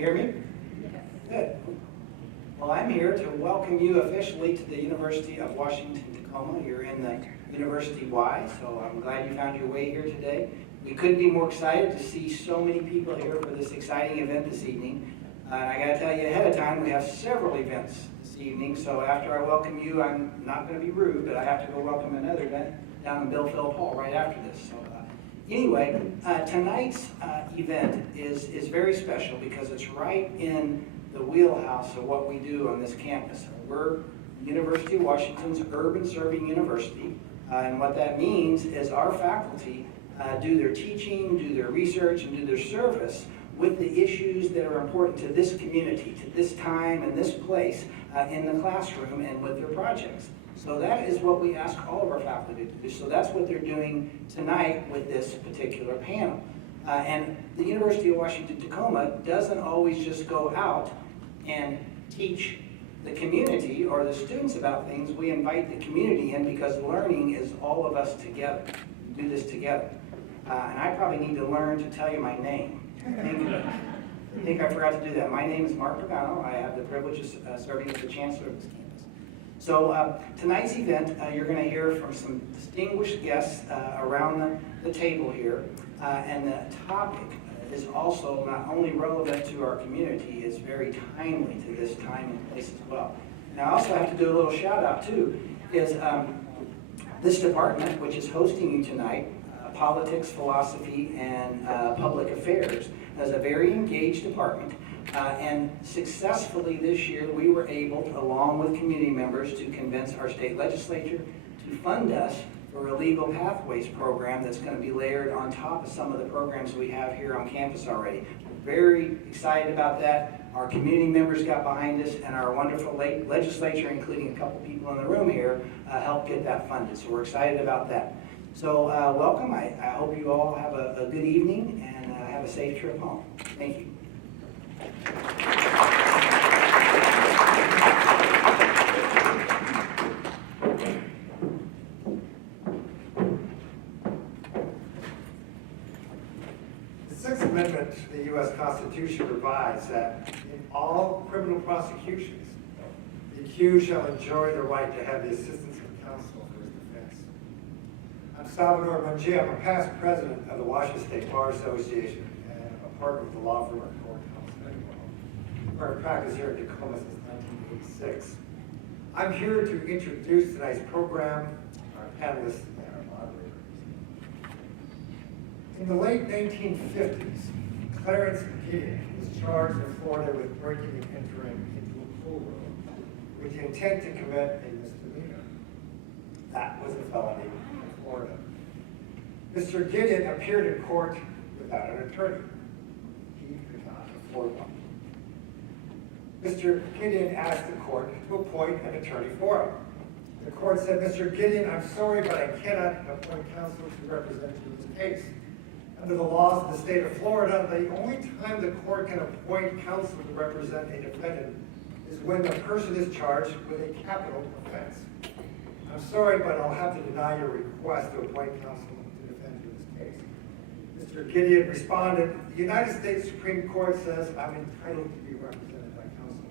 Hear me? Good. Well, I'm here to welcome you officially to the University of Washington, Tacoma. You're in the University Y, so I'm glad you found your way here today. We couldn't be more excited to see so many people here for this exciting event this evening. I got to tell you ahead of time, we have several events this evening, so after I welcome you, I'm not going to be rude, but I have to go welcome another event down in Bill Philip Hall right after this. So, anyway, tonight's event is very special because it's right in the wheelhouse of what we do on this campus. We're University of Washington's urban serving university, and what that means is our faculty do their teaching, do their research, and do their service with the issues that are important to this community, to this time and this place in the classroom and with their projects. So that is what we ask all of our faculty to do. So that's what they're doing tonight with this particular panel. And the University of Washington, Tacoma doesn't always just go out and teach the community or the students about things. We invite the community in because learning is all of us together. We do this together. And I probably need to learn to tell you my name. I think I forgot to do that. My name is Mark Pagano. I have the privilege of serving as the Chancellor of this campus. So tonight's event, you're going to hear from some distinguished guests around the table here. And the topic is also not only relevant to our community, it's very timely to this time and place as well. And I also have to do a little shout out too, is this department, which is hosting you tonight, Politics, Philosophy, and Public Affairs, is a very engaged department. And successfully this year, we were able, along with community members, to convince our state legislature to fund us for a Legal Pathways program that's going to be layered on top of some of the programs we have here on campus already. We're very excited about that. Our community members got behind us, and our wonderful legislature, including a couple people in the room here, helped get that funded. So we're excited about that. So welcome. I hope you all have a good evening and have a safe trip home. Thank you. The Sixth Amendment to the U.S. Constitution provides that in all criminal prosecutions, the accused shall enjoy the right to have the assistance of counsel for his defense. I'm Salvador Mungia. I'm a past president of the Washington State Bar Association and a partner with the law firm at Court Counsel. I've practiced here in Tacoma since 1986. I'm here to introduce tonight's program, our panelists, and our moderator. In the late 1950s, Clarence Gideon was charged in Florida with breaking and entering into a pool room with the intent to commit a misdemeanor. That was a felony in Florida. Mr. Gideon appeared in court without an attorney. He could not afford one. Mr. Gideon asked the court to appoint an attorney for him. The court said, Mr. Gideon, I'm sorry, but I cannot appoint counsel to represent you in this case. Under the laws of the state of Florida, the only time the court can appoint counsel to represent a defendant is when the person is charged with a capital offense. I'm sorry, but I'll have to deny your request to appoint counsel to defend you in this case. Mr. Gideon responded, the United States Supreme Court says I'm entitled to be represented by counsel.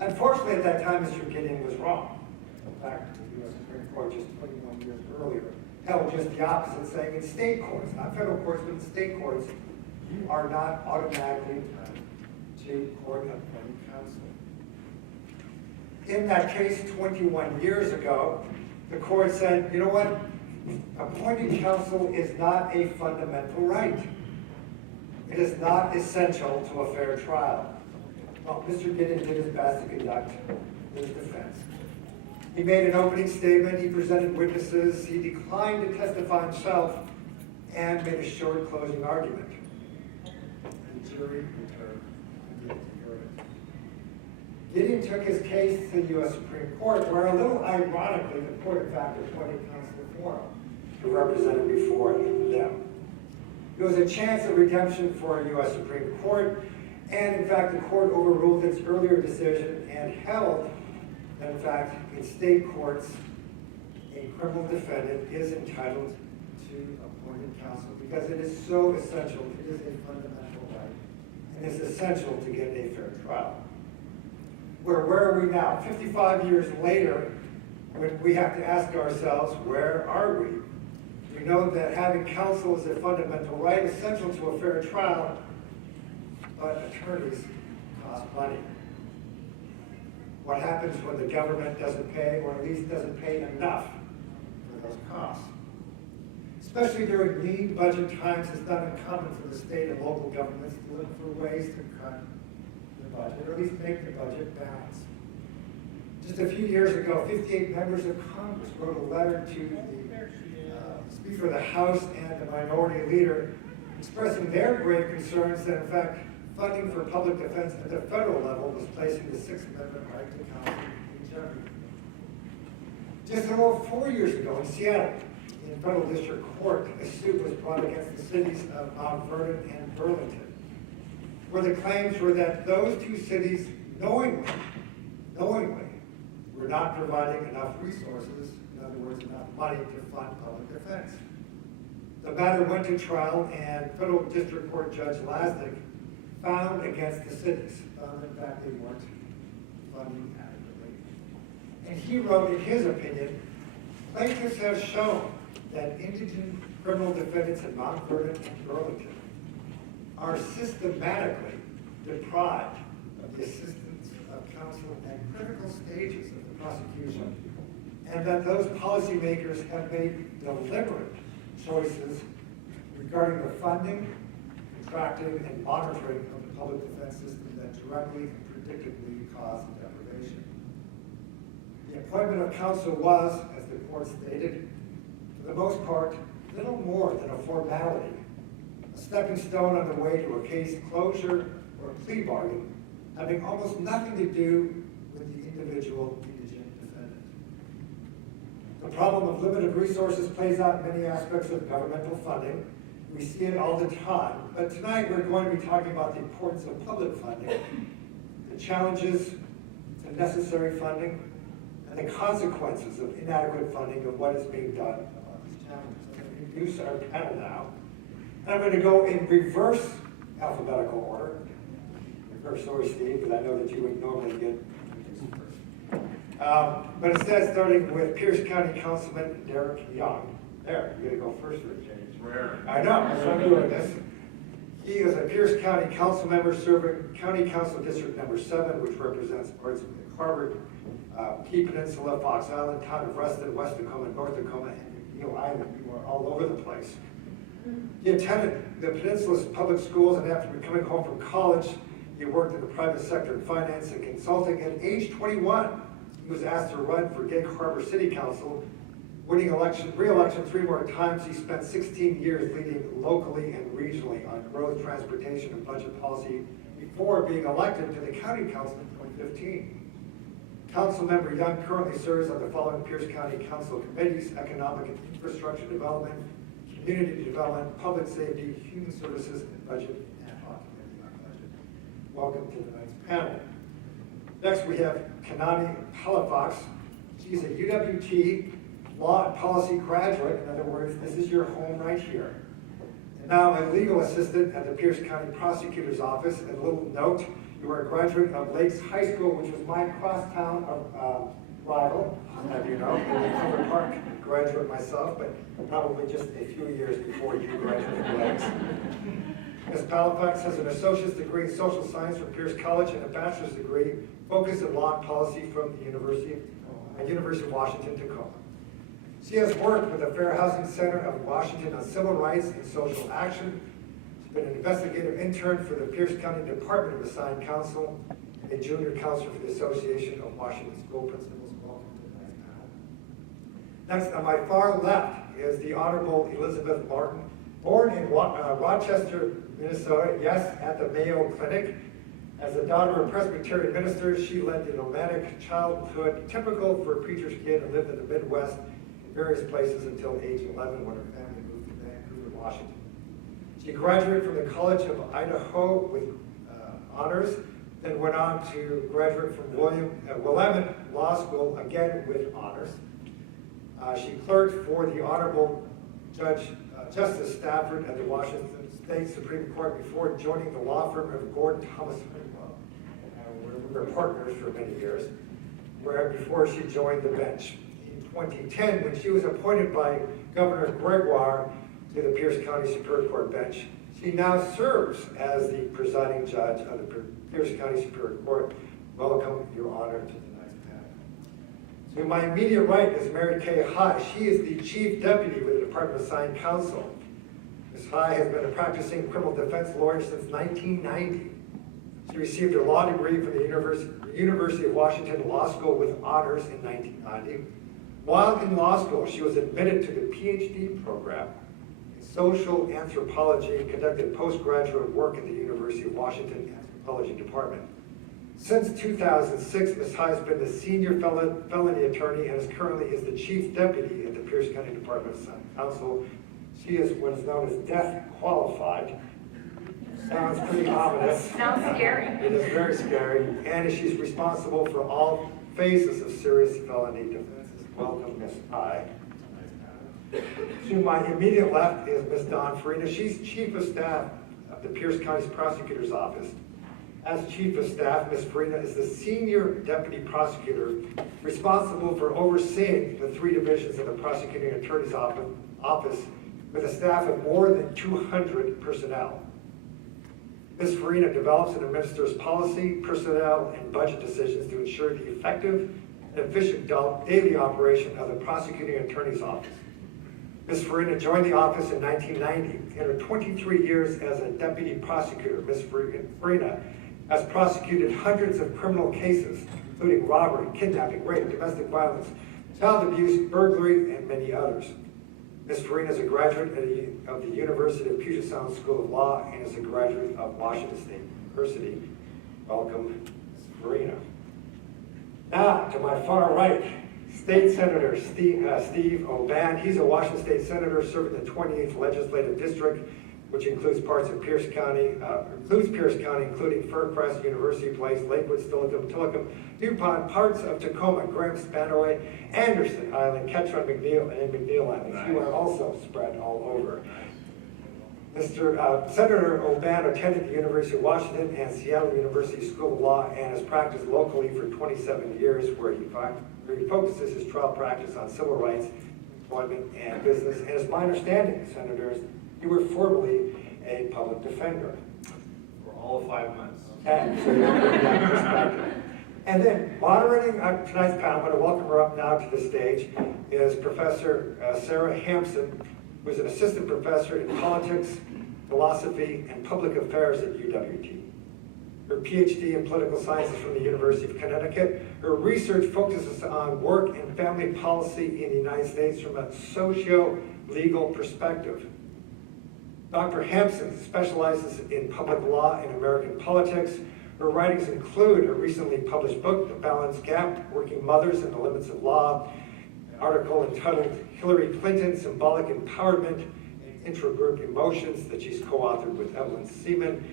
Unfortunately, at that time, Mr. Gideon was wrong. In fact, the U.S. Supreme Court just 21 years earlier held just the opposite, saying in state courts, not federal courts, but in state courts, you are not automatically entitled to court-appointed counsel. In that case, 21 years ago, the court said, you know what? Appointing counsel is not a fundamental right. It is not essential to a fair trial. Well, Mr. Gideon did his best to conduct his defense. He made an opening statement, he presented witnesses, he declined to testify himself, and made a short closing argument. The jury returned a guilty verdict. Gideon took his case to the U.S. Supreme Court, where a little ironically, the court in fact appointed counsel for him to represent him before them. It was a chance of redemption for a U.S. Supreme Court, and in fact the court overruled its earlier decision and held that in fact in state courts a criminal defendant is entitled to appointed counsel because it is so essential, it is a fundamental right, and is essential to get a fair trial. Where are we now? 55 years later, when we have to ask ourselves, where are we? We know that having counsel is a fundamental right essential to a fair trial, but attorneys cost money. What happens when the government doesn't pay, or at least doesn't pay enough for those costs? Especially during lean budget times, it's not uncommon for the state and local governments to look for ways to cut the budget, or at least make the budget balance. Just a few years ago, 58 members of Congress wrote a letter to the Speaker of the House and the Minority Leader expressing their grave concerns that, in fact, funding for public defense at the federal level was placing the Sixth Amendment right to counsel in jeopardy. Just a little 4 years ago in Seattle, in federal district court, a suit was brought against the cities of Mount Vernon and Burlington, where the claims were that those two cities knowingly were not providing enough resources, in other words, enough money to fund public defense. The matter went to trial, and federal district court Judge Lasnik found against the cities, found in fact they weren't funding adequately. And he wrote in his opinion, plaintiffs have shown that indigent criminal defendants in Mount Vernon and Burlington are systematically deprived of the assistance of counsel at critical stages of the prosecution, and that those policymakers have made deliberate choices regarding the funding, contracting, and monitoring of the public defense system that directly and predictably cause deprivation. The appointment of counsel was, as the court stated, for the most part, little more than a formality, a stepping stone on the way to a case closure or a plea bargain, having almost nothing to do with the individual indigent defendant. The problem of limited resources plays out in many aspects of governmental funding. We see it all the time, but tonight we're going to be talking about the importance of public funding, the challenges to necessary funding, and the consequences of inadequate funding of what is being done about these challenges. I'm going to introduce our panel now, and I'm going to go in reverse alphabetical order. Sorry, Steve, but I know that you would normally get first. But instead, starting with Pierce County Councilman Derek Young. There, you're going to go first, Rich. It's rare. I know, that's why I'm doing this. He is a Pierce County Council member serving County Council District Number 7, which represents parts of Harvard, Key Peninsula, Fox Island, town of Reston, West Tacoma, North Tacoma, and McNeil Island. You are all over the place. He attended the Peninsula's public schools, and after coming home from college, he worked in the private sector in finance and consulting. At age 21, he was asked to run for Gig Harbor City Council, winning re-election 3 more times. He spent 16 years leading locally and regionally on growth, transportation, and budget policy before being elected to the County Council in 2015. Councilmember Young currently serves on the following Pierce County Council committees: Economic and Infrastructure Development, Community Development, Public Safety, Human Services, and Budget. Welcome to tonight's panel. Next, we have Kanani Palafox. She's a UWT law and policy graduate. In other words, this is your home right here. And now a legal assistant at the Pierce County Prosecutor's Office. And a little note, you are a graduate of Lakes High School, which was my crosstown rival, as you know. I'm a Park graduate myself, but probably just a few years before you graduated from Lakes. Ms. Palafox has an associate's degree in social science from Pierce College and a bachelor's degree focused in law and policy from the University of Washington, Tacoma. She has worked with the Fair Housing Center of Washington on civil rights and social action. She's been an investigative intern for the Pierce County Department of Assigned Counsel and a junior counselor for the Association of Washington School Principals. Welcome to tonight's panel. Next, on my far left is the Honorable Elizabeth Martin. Born in Rochester, Minnesota, yes, at the Mayo Clinic. As the daughter of Presbyterian ministers, she led the nomadic childhood typical for a preacher's kid and lived in the Midwest in various places until age 11 when her family moved to Vancouver, Washington. She graduated from the College of Idaho with honors, then went on to graduate from Willamette Law School, again with honors. She clerked for the Honorable Justice Stafford at the Washington States Supreme Court before joining the law firm of Gordon Thomas Whitwell. We were partners for many years, before she joined the bench. In 2010, when she was appointed by Governor Gregoire to the Pierce County Superior Court bench, she now serves as the presiding judge of the Pierce County Superior Court. Welcome, Your Honor, to tonight's panel. To my immediate right is Mary Kay High. She is the Chief Deputy with the Department of Assigned Counsel. Ms. High has been a practicing criminal defense lawyer since 1990. She received her law degree from the University of Washington Law School with honors in 1990. While in law school, she was admitted to the PhD program in social anthropology and conducted postgraduate work at the University of Washington Anthropology Department. Since 2006, Ms. High has been the senior felony attorney and currently is the chief deputy at the Pierce County Department of Counsel. She is what is known as death qualified. Sounds pretty ominous. Sounds scary. It is very scary, and she's responsible for all phases of serious felony defenses. Welcome, Ms. High. To my immediate left is Ms. Dawn Farina. She's Chief of Staff of the Pierce County Prosecutor's Office. As Chief of Staff, Ms. Farina is the Senior Deputy Prosecutor responsible for overseeing the 3 divisions of the Prosecuting Attorney's Office with a staff of more than 200 personnel. Ms. Farina develops and administers policy, personnel, and budget decisions to ensure the effective and efficient daily operation of the Prosecuting Attorney's Office. Ms. Farina joined the office in 1990. In her 23 years as a deputy prosecutor, Ms. Farina has prosecuted hundreds of criminal cases, including robbery, kidnapping, rape, domestic violence, child abuse, burglary, and many others. Ms. Farina is a graduate of the University of Puget Sound School of Law and is a graduate of Washington State University. Welcome, Ms. Farina. Now, to my far right, State Senator Steve O'Ban. He's a Washington State Senator serving the 28th Legislative District, which includes parts of Pierce County, including Fir-Crest, University Place, Lakewood, Steilacoom, DuPont, parts of Tacoma, Graham, Spanaway, Anderson Island, Ketron, McNeil, and McNeil Islands. Nice. You are also spread all over. Senator O'Ban attended the University of Washington and Seattle University School of Law and has practiced locally for 27 years, where he focuses his trial practice on civil rights, employment, and business. And it's my understanding, Senators, you were formerly a public defender. For all 5 months. Okay, so you're bringing that perspective. And then moderating tonight's panel, I'm going to welcome her up now to the stage, is Professor Sarah Hampson, who is an assistant professor in politics, philosophy, and public affairs at UW. Her PhD in political sciences from the University of Connecticut. Her research focuses on work and family policy in the United States from a socio-legal perspective. Dr. Hampson specializes in public law and American politics. Her writings include a recently published book, The Balance Gap, Working Mothers and the Limits of Law, an article entitled Hillary Clinton, Symbolic Empowerment and Intragroup Emotions that she's co-authored with Evelyn Seaman,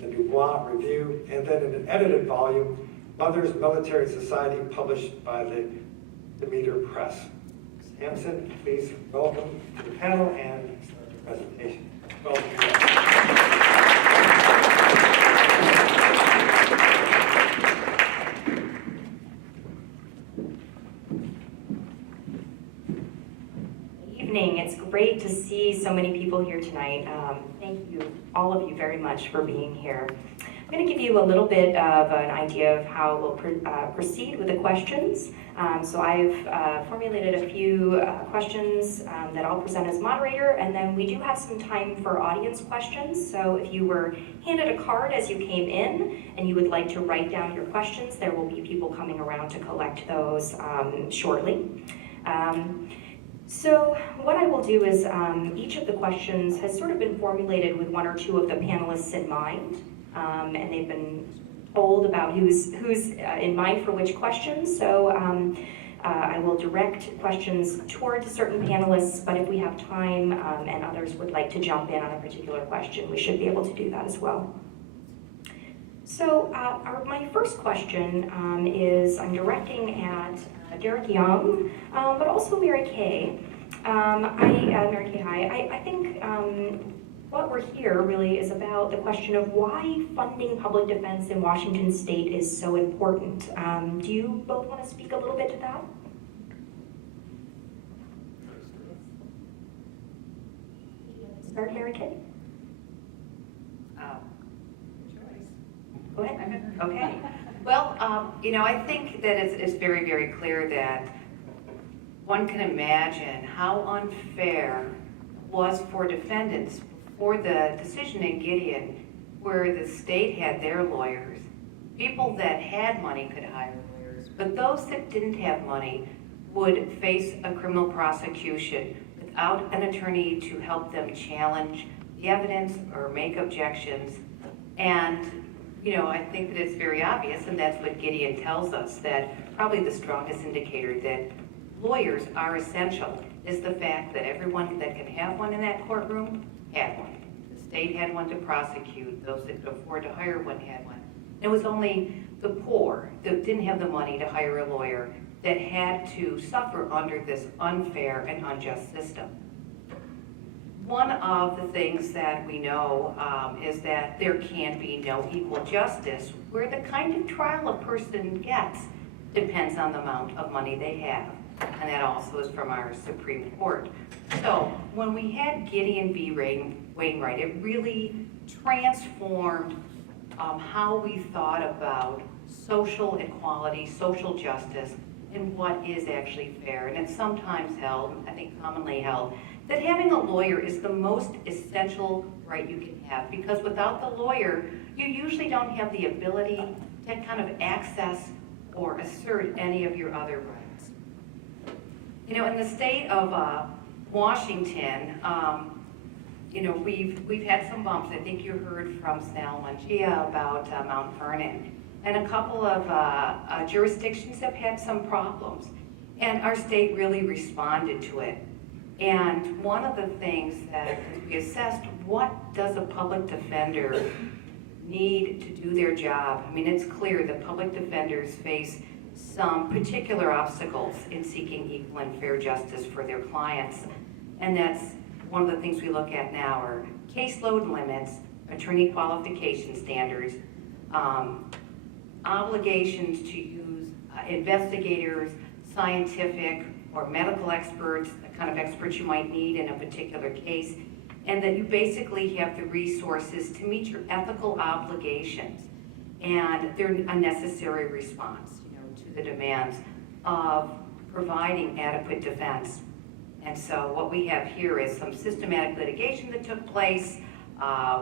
the Dubois Review, and then in an edited volume, Mothers, Military, and Society, published by the Demeter Press. Ms. Hampson, please welcome to the panel and start your presentation. Welcome. Evening. It's great to see so many people here tonight. Thank you, all of you, very much for being here. I'm going to give you a little bit of an idea of how we'll proceed with the questions. So I've formulated a few questions that I'll present as moderator, and then we do have some time for audience questions. So if you were handed a card as you came in and you would like to write down your questions, there will be people coming around to collect those shortly. So what I will do is each of the questions has sort of been formulated with one or two of the panelists in mind, and they've been told about who's in mind for which questions. So I will direct questions towards certain panelists, but if we have time and others would like to jump in on a particular question, we should be able to do that as well. So my first question is I'm directing at Derek Young, but also Mary Kay. Mary Kay, hi. I think what we're here really is about the question of why funding public defense in Washington State is so important. Do you both want to speak a little bit to that? Start, Mary Kay? Go ahead. Okay. Well, I think that it's very, very clear that one can imagine how unfair it was for defendants for the decision in Gideon, where the state had their lawyers. People that had money could hire lawyers, but those that didn't have money would face a criminal prosecution without an attorney to help them challenge the evidence or make objections. And I think that it's very obvious, and that's what Gideon tells us, that probably the strongest indicator that lawyers are essential is the fact that everyone that can have one in that courtroom had one. The state had one to prosecute. Those that could afford to hire one had one. It was only the poor that didn't have the money to hire a lawyer that had to suffer under this unfair and unjust system. One of the things that we know is that there can be no equal justice, where the kind of trial a person gets depends on the amount of money they have. And that also is from our Supreme Court. So when we had Gideon v. Wainwright, it really transformed how we thought about social equality, social justice, and what is actually fair. And it's sometimes held, I think commonly held, that having a lawyer is the most essential right you can have, because without the lawyer, you usually don't have the ability to kind of access or assert any of your other rights. In the state of Washington, we've had some bumps. I think you heard from Sal Mangia about Mount Vernon. And a couple of jurisdictions have had some problems. And our state really responded to it. And one of the things that we assessed, what does a public defender need to do their job? I mean, it's clear that public defenders face some particular obstacles in seeking equal and fair justice for their clients. And that's one of the things we look at now are caseload limits, attorney qualification standards, obligations to use investigators, scientific or medical experts, the kind of experts you might need in a particular case, and that you basically have the resources to meet your ethical obligations, and they're a necessary response, to the demands of providing adequate defense. And so what we have here is some systematic litigation that took place.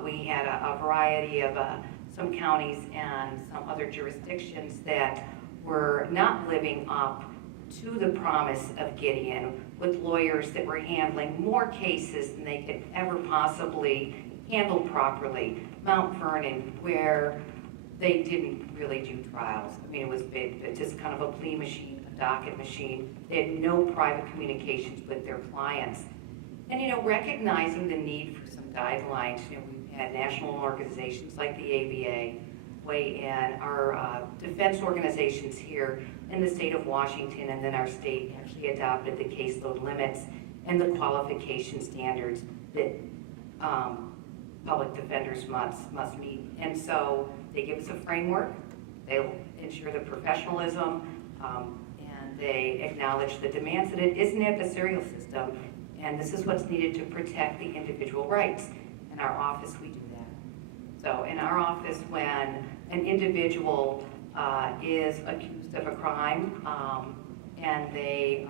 We had a variety of some counties and some other jurisdictions that were not living up to the promise of Gideon, with lawyers that were handling more cases than they could ever possibly handle properly. Mount Vernon, where they didn't really do trials. I mean, it was just kind of a plea machine, a docket machine. They had no private communications with their clients. And, recognizing the need for some guidelines, we've had national organizations like the ABA weigh in, our defense organizations here in the state of Washington, and then our state actually adopted the caseload limits and the qualification standards that public defenders must meet. And so they give us a framework, they ensure the professionalism, and they acknowledge the demands that it is an adversarial system, and this is what's needed to protect the individual rights. In our office, we do that. So in our office, when an individual is accused of a crime and they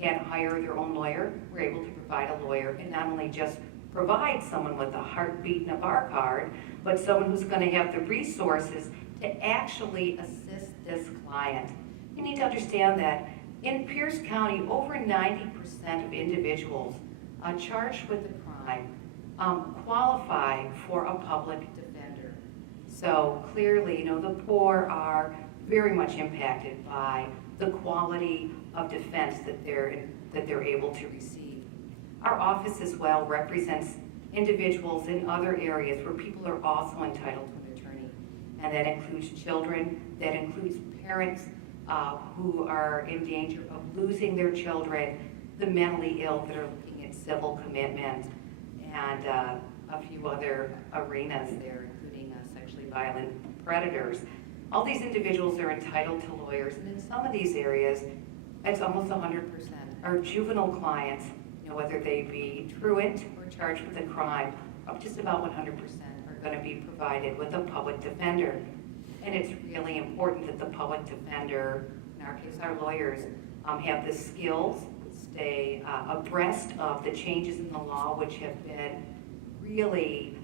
can't hire their own lawyer, we're able to provide a lawyer, and not only just provide someone with a heartbeat and a bar card, but someone who's going to have the resources to actually assist this client. You need to understand that in Pierce County, over 90% of individuals charged with a crime qualify for a public defender. So clearly, the poor are very much impacted by the quality of defense that they're able to receive. Our office as well represents individuals in other areas where people are also entitled to an attorney. And that includes children, that includes parents who are in danger of losing their children, the mentally ill that are looking at civil commitment, and a few other arenas there, including sexually violent predators. All these individuals are entitled to lawyers, and in some of these areas, it's almost 100%. Our juvenile clients, whether they be truant or charged with a crime, up just about 100% are going to be provided with a public defender. And it's really important that the public defender, in our case our lawyers, have the skills, stay abreast of the changes in the law, which have been really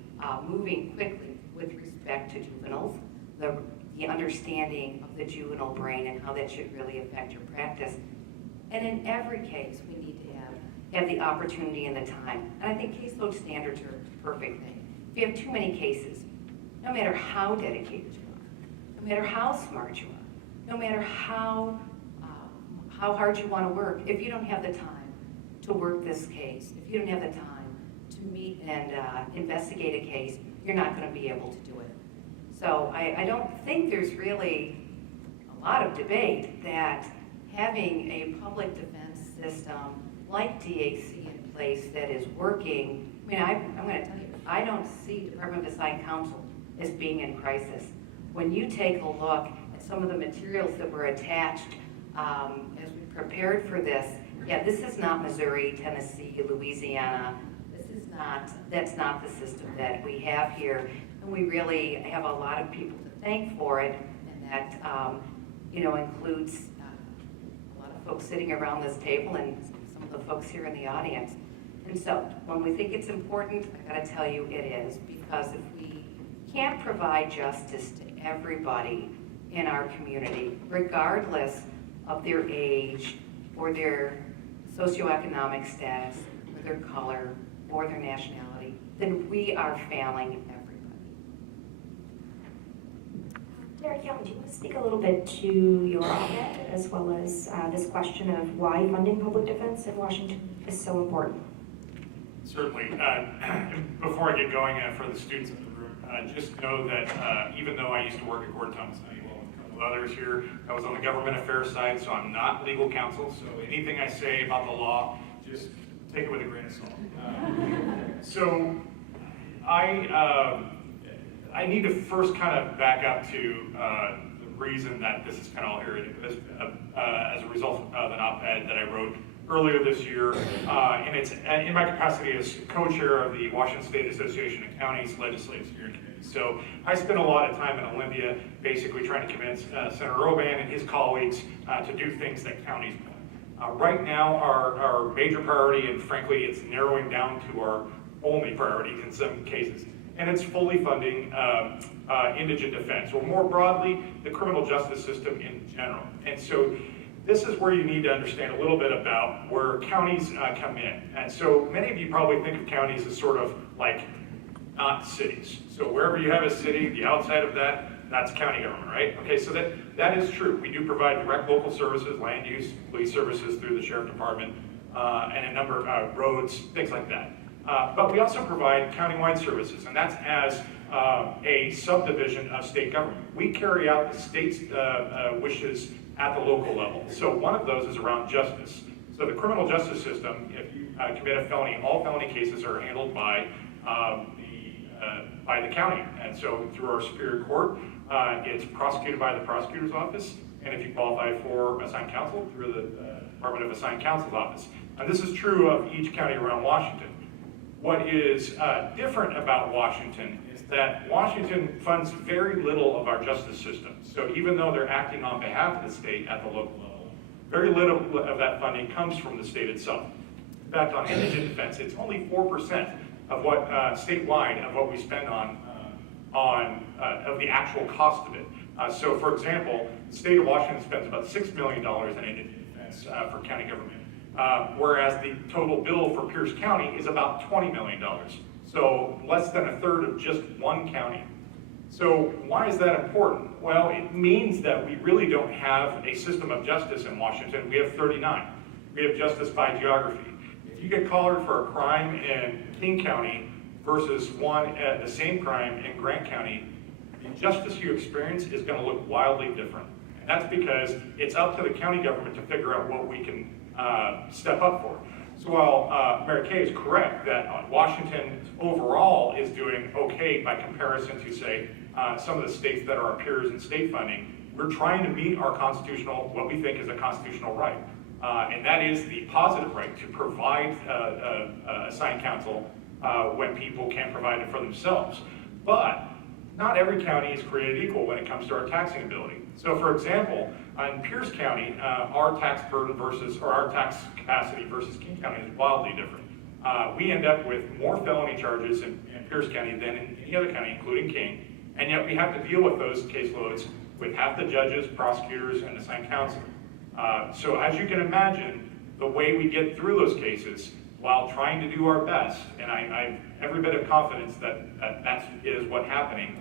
moving quickly with respect to juveniles, the understanding of the juvenile brain and how that should really affect your practice. And in every case, we need to have the opportunity and the time. And I think caseload standards are a perfect thing. If you have too many cases, no matter how dedicated you are, no matter how smart you are, no matter how hard you want to work, if you don't have the time to work this case, if you don't have the time to meet and investigate a case, you're not going to be able to do it. So I don't think there's really a lot of debate that having a public defense system like DAC in place that is working, I mean, I'm going to tell you, I don't see Department of Assigned Counsel as being in crisis. When you take a look at some of the materials that were attached as we prepared for this, yeah, this is not Missouri, Tennessee, Louisiana. That's not the system that we have here. And we really have a lot of people to thank for it, and that, includes a lot of folks sitting around this table and some of the folks here in the audience. And so when we think it's important, I gotta tell you it is, because if we can't provide justice to everybody in our community, regardless of their age or their socioeconomic status or their color or their nationality, then we are failing everybody. Derek Young, do you want to speak a little bit to your op-ed as well as this question of why funding public defense in Washington is so important? Certainly. Before I get going, for the students in the room, just know that even though I used to work at Gordon Thomas, a couple of others here, I was on the government affairs side, so I'm not legal counsel. So anything I say about the law, just take it with a grain of salt. So I need to first kind of back up to the reason that this is kind of all here as a result of an op-ed that I wrote earlier this year, and it's in my capacity as co-chair of the Washington State Association of Counties Legislative Steering Committee. So I spent a lot of time in Olympia basically trying to convince Senator Roban and his colleagues to do things that counties want. Right now, our major priority, and frankly, it's narrowing down to our only priority in some cases, and it's fully funding indigent defense, or more broadly, the criminal justice system in general. And so this is where you need to understand a little bit about where counties come in. And so many of you probably think of counties as sort of like not cities. So wherever you have a city, the outside of that, that's county government, right? Okay, so that is true. We do provide direct local services, land use, police services through the sheriff department, and a number of roads, things like that. But we also provide countywide services, and that's as a subdivision of state government. We carry out the state's wishes at the local level. So one of those is around justice. So the criminal justice system, if you commit a felony, all felony cases are handled by the county. And so through our Superior Court, it's prosecuted by the prosecutor's office, and if you qualify for assigned counsel, through the Department of Assigned Counsel's office. And this is true of each county around Washington. What is different about Washington is that Washington funds very little of our justice system. So even though they're acting on behalf of the state at the local level, very little of that funding comes from the state itself. In fact, on indigent defense, it's only 4% of what statewide of what we spend on of the actual cost of it. So for example, the state of Washington spends about $6 million in indigent defense for county government. Whereas the total bill for Pierce County is about $20 million. So less than a third of just one county. So why is that important? Well, it means that we really don't have a system of justice in Washington. We have 39. We have justice by geography. If you get collared for a crime in King County versus one at the same crime in Grant County, the justice you experience is going to look wildly different. And that's because it's up to the county government to figure out what we can step up for. So while Mary Kay is correct that Washington overall is doing okay by comparison to, say, some of the states that are our peers in state funding, we're trying to meet our constitutional, what we think is a constitutional right. And that is the positive right to provide assigned counsel when people can't provide it for themselves. But not every county is created equal when it comes to our taxing ability. So for example, in Pierce County, our tax burden or our tax capacity versus King County is wildly different. We end up with more felony charges in Pierce County than in any other county, including King, and yet we have to deal with those caseloads with half the judges, prosecutors, and assigned counsel. So as you can imagine, the way we get through those cases while trying to do our best, and I have every bit of confidence that is what's happening,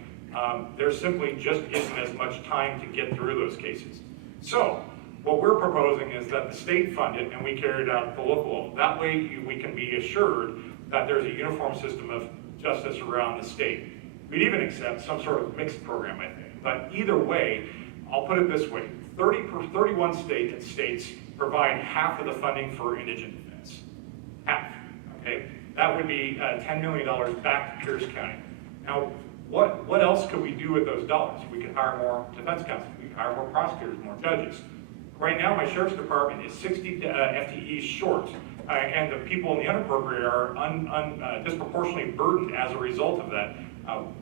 there simply just isn't as much time to get through those cases. So what we're proposing is that the state fund it and we carry it out at the local level. That way we can be assured that there's a uniform system of justice around the state. We'd even accept some sort of mixed program, I think. But either way, I'll put it this way, 31 states provide half of the funding for indigent defense. Half, okay? That would be $10 million back to Pierce County. Now, what else could we do with those dollars? We could hire more defense counsel, we could hire more prosecutors, more judges. Right now, my sheriff's department is 60 FTEs short, and the people in the unappropriated are disproportionately burdened as a result of that.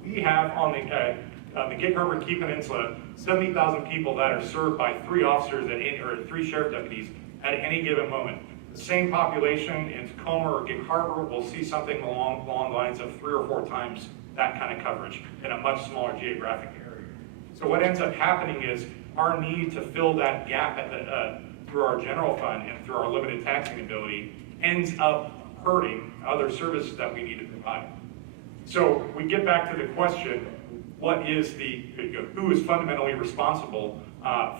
We have on the Gig Harbor and Key Peninsula 70,000 people that are served by 3 officers or 3 sheriff deputies at any given moment. The same population in Tacoma or Gig Harbor will see something along the lines of 3 or 4 times that kind of coverage in a much smaller geographic area. So what ends up happening is our need to fill that gap through our general fund and through our limited taxing ability ends up hurting other services that we need to provide. So we get back to the question, what is who is fundamentally responsible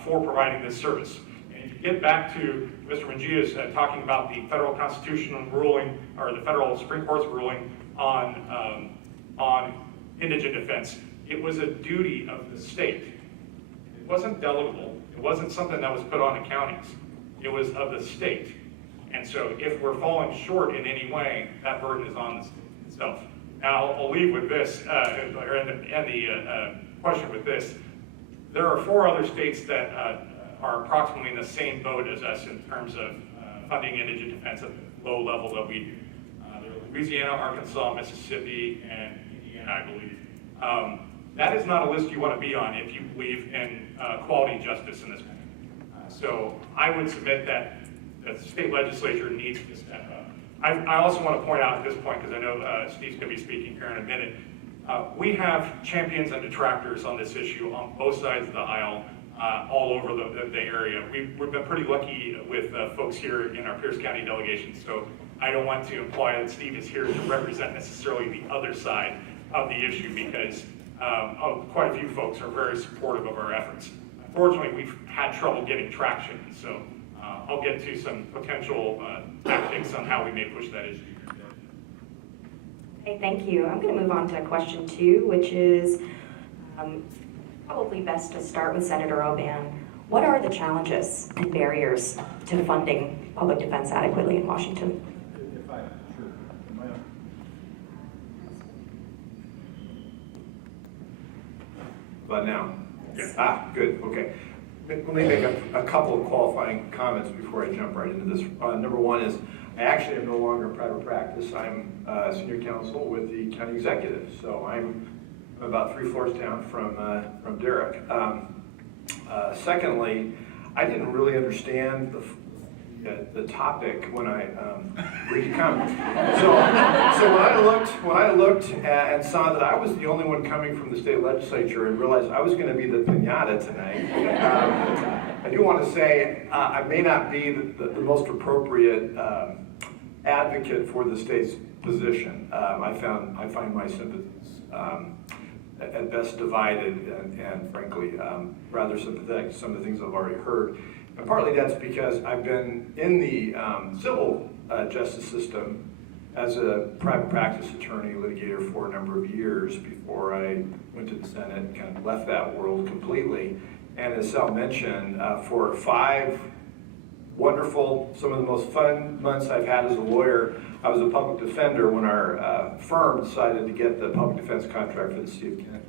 for providing this service? And you get back to Mr. Mangia's talking about the federal constitutional ruling, or the federal Supreme Court's ruling on indigent defense. It was a duty of the state. It wasn't delegable. It wasn't something that was put on the counties. It was of the state. And so if we're falling short in any way, that burden is on the state itself. Now, I'll leave with this, and the question with this. There are 4 other states that are approximately in the same boat as us in terms of funding indigent defense at the low level that we do. They're Louisiana, Arkansas, Mississippi, and Indiana, I believe. That is not a list you want to be on if you believe in quality justice in this country. So I would submit that the state legislature needs to step up. I also want to point out at this point, because I know Steve's going to be speaking here in a minute, we have champions and detractors on this issue on both sides of the aisle, all over the area. We've been pretty lucky with folks here in our Pierce County delegation, so I don't want to imply that Steve is here to represent necessarily the other side of the issue, because quite a few folks are very supportive of our efforts. Unfortunately, we've had trouble getting traction, so I'll get to some potential tactics on how we may push that issue. Okay, thank you. I'm going to move on to question 2, which is probably best to start with Senator Oban. What are the challenges and barriers to funding public defense adequately in Washington? But now? Yes. Good, okay. Let me make a couple of qualifying comments before I jump right into this. Number one is, I actually am no longer in private practice. I'm senior counsel with the county executive, so I'm about 3 floors down from Derek. Secondly, I didn't really understand the topic when I read the comments. So when I looked and saw that I was the only one coming from the state legislature and realized I was going to be the piñata tonight, I do want to say I may not be the most appropriate advocate for the state's position. I find my sympathies at best divided and frankly rather sympathetic to some of the things I've already heard. And partly that's because I've been in the civil justice system as a private practice attorney, litigator for a number of years before I went to the Senate and kind of left that world completely. And as Sal mentioned, for 5 wonderful, some of the most fun months I've had as a lawyer. I was a public defender when our firm decided to get the public defense contract for the city of Kent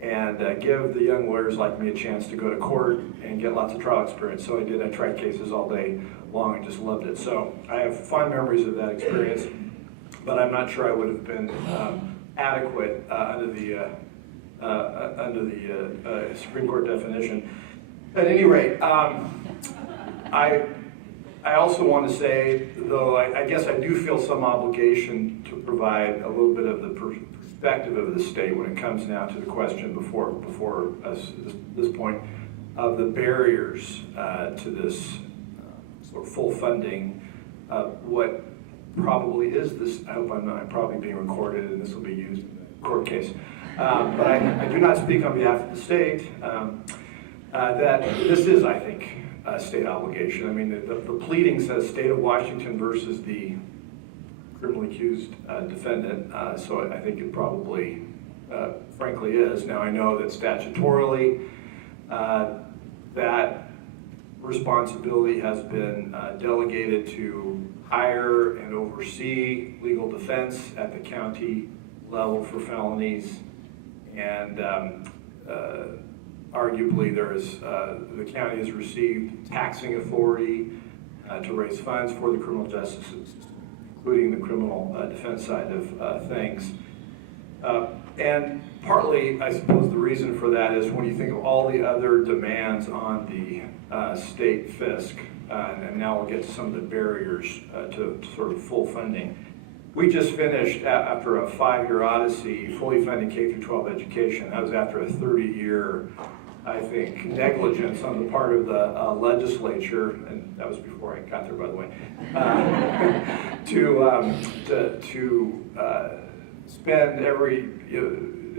and give the young lawyers like me a chance to go to court and get lots of trial experience. So I did. I tried cases all day long and just loved it. So I have fond memories of that experience, but I'm not sure I would have been adequate under the Supreme Court definition. At any rate, I also want to say, though, I guess I do feel some obligation to provide a little bit of the perspective of the state when it comes now to the question before us this point of the barriers to this sort of full funding of what probably is this. I hope I'm probably being recorded and this will be used in the court case. But I do not speak on behalf of the state. That this is, I think, a state obligation. I mean, the pleading says state of Washington versus the criminally accused defendant, so I think it probably, frankly, is. Now, I know that statutorily, that responsibility has been delegated to hire and oversee legal defense at the county level for felonies, and arguably the county has received taxing authority to raise funds for the criminal justice system, including the criminal defense side of things. And partly, I suppose, the reason for that is when you think of all the other demands on the state fisc, and now we'll get to some of the barriers to sort of full funding. We just finished, after a 5-year odyssey, fully funding K-12 education. That was after a 30-year, I think, negligence on the part of the legislature, and that was before I got there, by the way, to spend every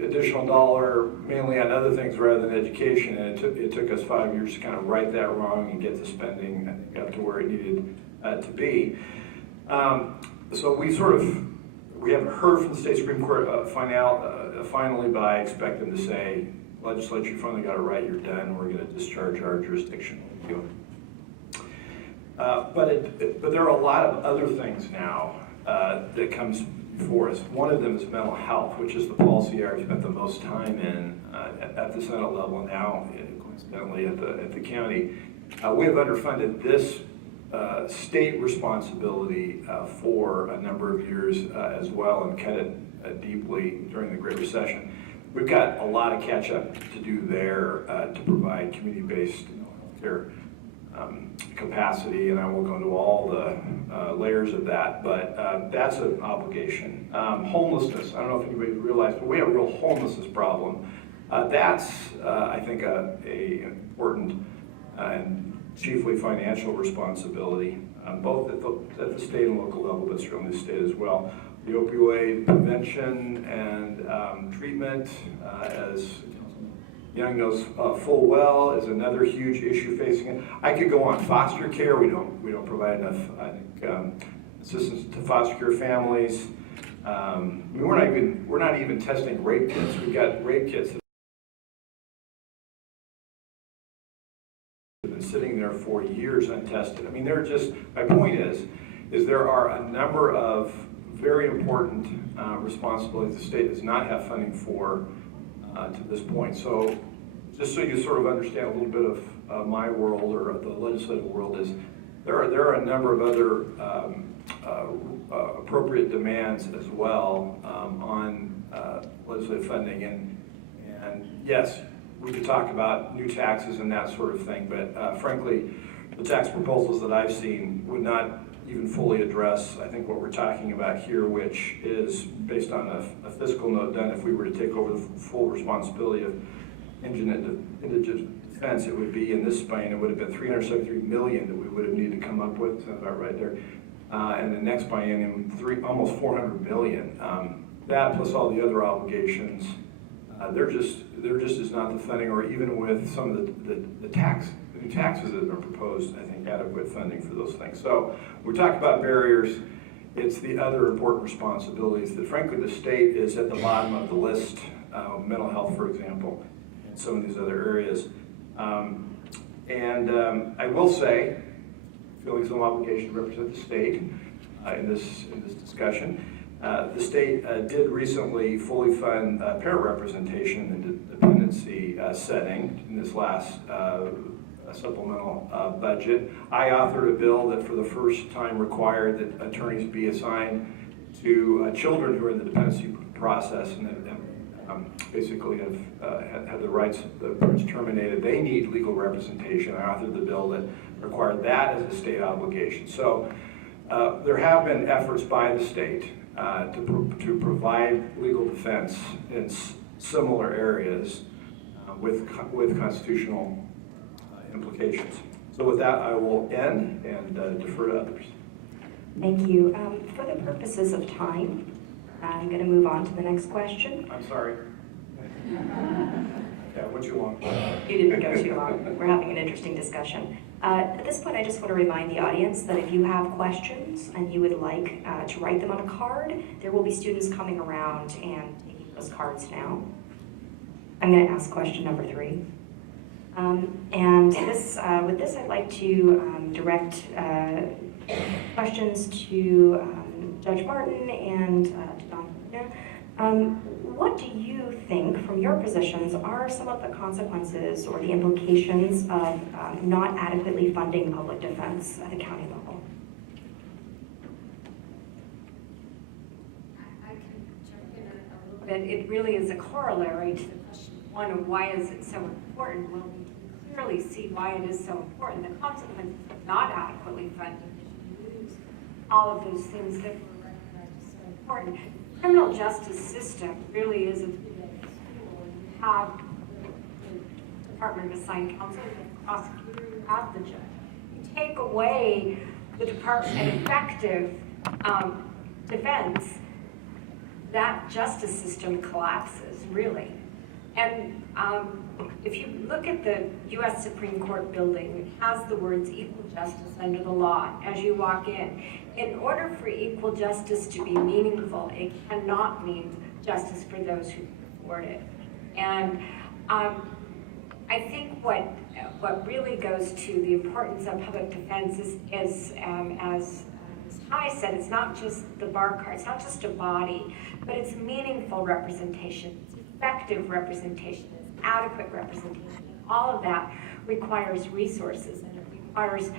additional dollar mainly on other things rather than education. And it took us 5 years to kind of right that wrong and get the spending, I think, up to where it needed to be. So we haven't heard from the state Supreme Court finally, but I expect them to say, legislature, you finally got it right, you're done, we're going to discharge our jurisdiction. But there are a lot of other things now that comes before us. One of them is mental health, which is the policy area I've spent the most time in at the Senate level, and now coincidentally at the county. We have underfunded this state responsibility for a number of years as well, and cut it deeply during the Great Recession. We've got a lot of catch up to do there to provide community-based healthcare capacity, and I won't go into all the layers of that, but that's an obligation. Homelessness, I don't know if anybody realized, but we have a real homelessness problem. That's, I think, a important and chiefly financial responsibility, both at the state and local level, but certainly the state as well. The opioid prevention and treatment, as Young knows full well, is another huge issue facing it. I could go on. Foster care, we don't provide enough, I think, assistance to foster care families. We're not even testing rape kits. We've got rape kits that have been sitting there for years untested. I mean, my point is there are a number of very important responsibilities the state does not have funding for to this point. So just so you sort of understand a little bit of my world or the legislative world, is there are a number of other appropriate demands as well on legislative funding. And yes, we could talk about new taxes and that sort of thing, but frankly, the tax proposals that I've seen would not even fully address, I think, what we're talking about here, which is based on a fiscal note done. If we were to take over the full responsibility of indigent defense, it would be in this biennium, it would have been $373 million that we would have needed to come up with, about right there. And the next biennium, almost $400 million. That plus all the other obligations, there just is not the funding, or even with some of the new taxes that are proposed, I think, adequate funding for those things. So we talk about barriers. It's the other important responsibilities that, frankly, the state is at the bottom of the list. Mental health, for example, and some of these other areas. I will say, feeling some obligation to represent the state in this discussion. The state did recently fully fund parent representation in the dependency setting in this last supplemental budget. I authored a bill that for the first time required that attorneys be assigned to children who are in the dependency process and basically have had the rights of the parents terminated. They need legal representation. I authored the bill that required that as a state obligation. So there have been efforts by the state to provide legal defense in similar areas with constitutional implications. So with that, I will end and defer to others. Thank you. For the purposes of time, I'm going to move on to the next question. I'm sorry. Yeah, what you want? You didn't go too long. We're having an interesting discussion. At this point, I just want to remind the audience that if you have questions and you would like to write them on a card, there will be students coming around and taking those cards now. I'm going to ask question number 3. And with this, I'd like to direct questions to Judge Martin and to Don. What do you think, from your positions, are some of the consequences or the implications of not adequately funding public defense at the county level? I can jump in a little bit. It really is a corollary to the question one of why is it so important. Well, we can clearly see why it is so important. The consequences of not adequately funding is you lose all of those things that were recognized as so important. The criminal justice system really is a three-legged stool. You have the Department of Assigned Counsel, the prosecutor, you have the judge. You take away the Department of effective defense, that justice system collapses, really. And if you look at the U.S. Supreme Court building, it has the words equal justice under the law as you walk in. In order for equal justice to be meaningful, it cannot mean justice for those who can afford it. And I think what really goes to the importance of public defense is as Ty said, it's not just the bar card, it's not just a body, but it's meaningful representation, it's effective representation, it's adequate representation. All of that requires resources, and it requires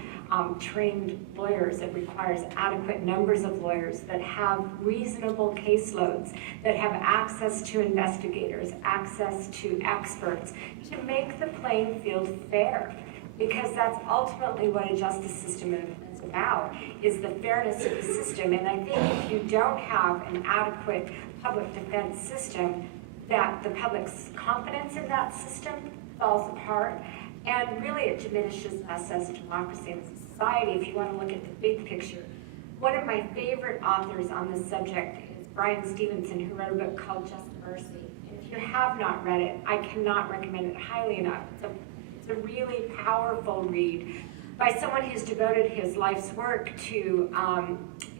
trained lawyers. It requires adequate numbers of lawyers that have reasonable caseloads, that have access to investigators, access to experts, to make the playing field fair. Because that's ultimately what a justice system is about, is the fairness of the system. And I think if you don't have an adequate public defense system, that the public's confidence in that system falls apart, and really it diminishes us as a democracy and society if you want to look at the big picture. One of my favorite authors on this subject is Brian Stevenson, who wrote a book called Just Mercy. And if you have not read it, I cannot recommend it highly enough. It's a really powerful read by someone who's devoted his life's work to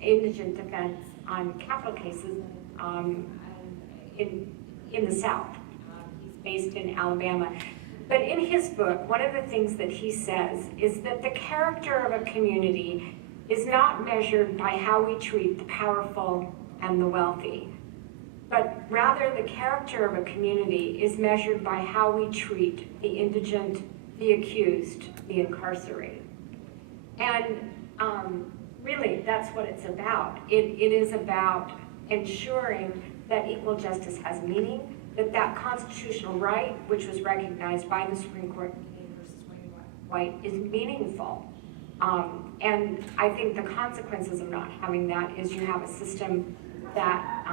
indigent defense on capital cases in the South. He's based in Alabama. But in his book, one of the things that he says is that the character of a community is not measured by how we treat the powerful and the wealthy, but rather the character of a community is measured by how we treat the indigent, the accused, the incarcerated. And really, that's what it's about. It is about ensuring that equal justice has meaning, that constitutional right, which was recognized by the Supreme Court in Kane versus White, is meaningful. And I think the consequences of not having that is you have a system that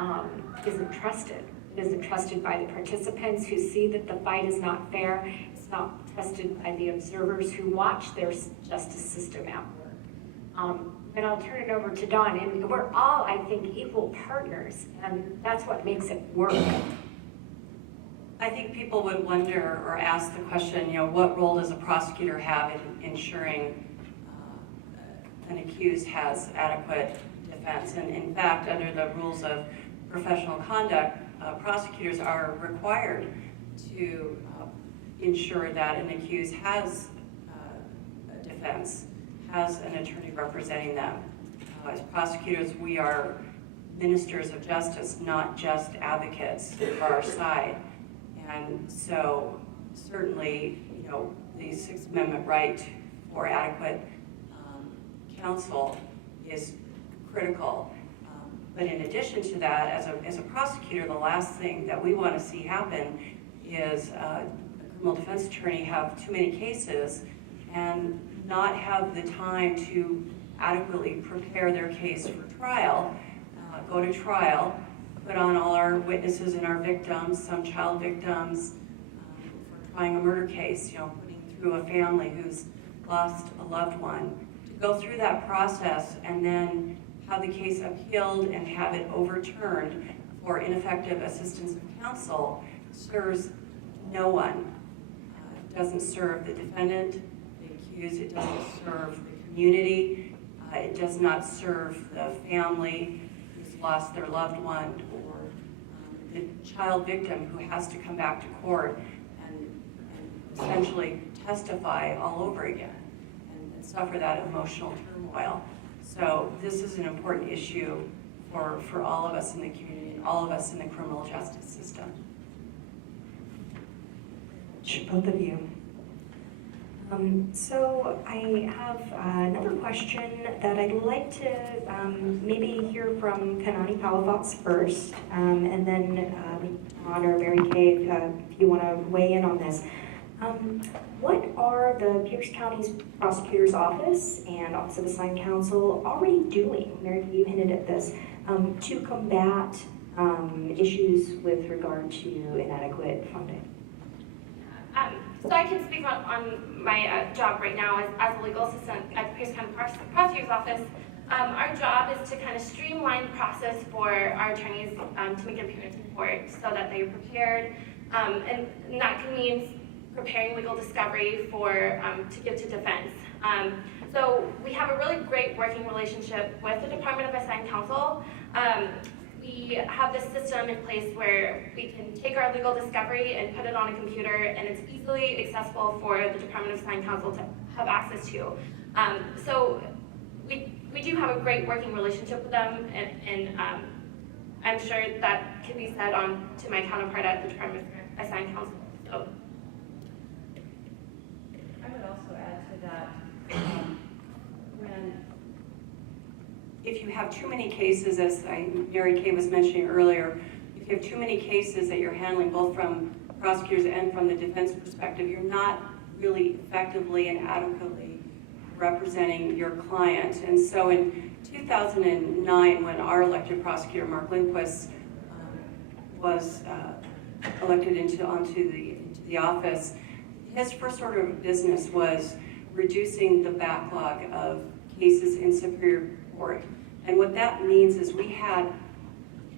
isn't trusted. It isn't trusted by the participants who see that the fight is not fair. It's not trusted by the observers who watch their justice system at work. And I'll turn it over to Dawn. And we're all, I think, equal partners, and that's what makes it work. I think people would wonder or ask the question, what role does a prosecutor have in ensuring an accused has adequate defense? And in fact, under the rules of professional conduct, prosecutors are required to ensure that an accused has a defense. has an attorney representing them. As prosecutors, we are ministers of justice, not just advocates for our side. And so certainly, you know, the Sixth Amendment right for adequate counsel is critical. But in addition to that, as a prosecutor, the last thing that we want to see happen is a criminal defense attorney have too many cases and not have the time to adequately prepare their case for trial, go to trial, put on all our witnesses and our victims, some child victims, for trying a murder case, you know, putting through a family who's lost a loved one. To go through that process and then have the case appealed and have it overturned for ineffective assistance of counsel serves no one. It doesn't serve the defendant, the accused, it doesn't serve the community, it does not serve the family who's lost their loved one, or the child victim who has to come back to court and essentially testify all over again and suffer that emotional turmoil. So this is an important issue for all of us in the community and all of us in the criminal justice system. Both of you. So I have another question that I'd like to maybe hear from Kanani Palafox first, and then Ron or Mary Kay, if you want to weigh in on this. What are the Pierce County's Prosecutor's Office and Office of Assigned Counsel already doing? Mary, you hinted at this, to combat issues with regard to inadequate funding? So I can speak on my job right now as a legal assistant at the Pierce County Prosecutor's Office. Our job is to kind of streamline the process for our attorneys to make an appearance in court so that they're prepared. And that means preparing legal discovery to give to defense. So we have a really great working relationship with the Department of Assigned Counsel. We have this system in place where we can take our legal discovery and put it on a computer, and it's easily accessible for the Department of Assigned Counsel to have access to. So we do have a great working relationship with them, and I'm sure that can be said on to my counterpart at the Department of Assigned Counsel. So. I would also add to that, If you have too many cases, as Mary Kay was mentioning earlier, if you have too many cases that you're handling both from prosecutors and from the defense perspective, you're not really effectively and adequately representing your client. And so in 2009, when our elected prosecutor, Mark Lindquist, was elected onto the office, his first order of business was reducing the backlog of cases in Superior Court. And what that means is we had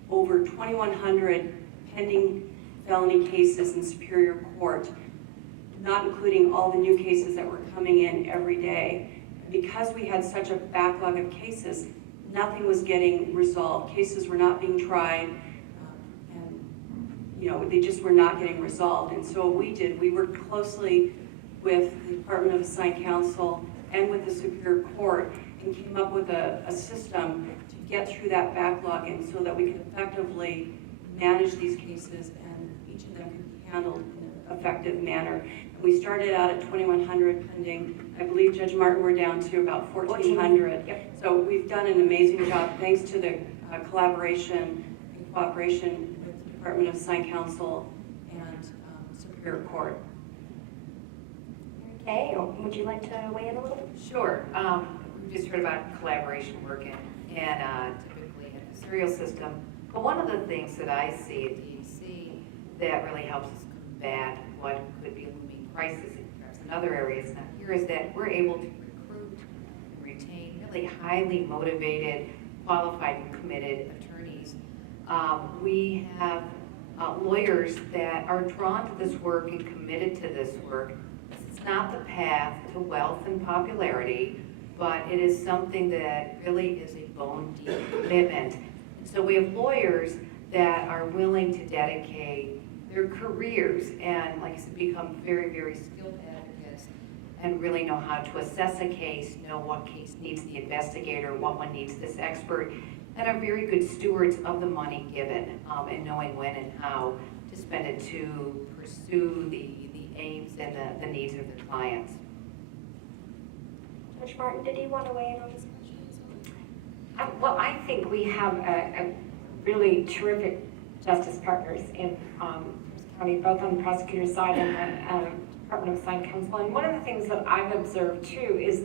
over 2,100 pending felony cases in Superior Court, not including all the new cases that were coming in every day. Because we had such a backlog of cases, nothing was getting resolved. Cases were not being tried, and you know, they just were not getting resolved. And so what we did, we worked closely with the Department of Assigned Counsel and with the Superior Court, and came up with a system to get through that backlog, and so that we could effectively manage these cases and each of them could be handled in an effective manner. And we started out at 2,100 pending. I believe, Judge Martin, we're down to about 1,400. Yep. So we've done an amazing job thanks to the collaboration and cooperation with the Department of Assigned Counsel and Superior Court. Okay, would you like to weigh in a little? Sure. We just heard about collaboration working, and typically in the serial system. But one of the things that I see at DEC that really helps us combat what could be a looming crisis in perhaps in other areas not here is that we're able to recruit and retain really highly motivated, qualified, and committed attorneys. We have lawyers that are drawn to this work and committed to this work. This is not the path to wealth and popularity, but it is something that really is a bone-deep commitment. So we have lawyers that are willing to dedicate their careers and, like I said, become very, very skilled advocates and really know how to assess a case, know what case needs the investigator, what one needs this expert, and are very good stewards of the money given, and knowing when and how to spend it to pursue the aims and the needs of the clients. Judge Martin, did you want to weigh in on this question? Well, I think we have a really terrific justice partners in County, both on the prosecutor's side and the Department of Assigned Counsel. And one of the things that I've observed too is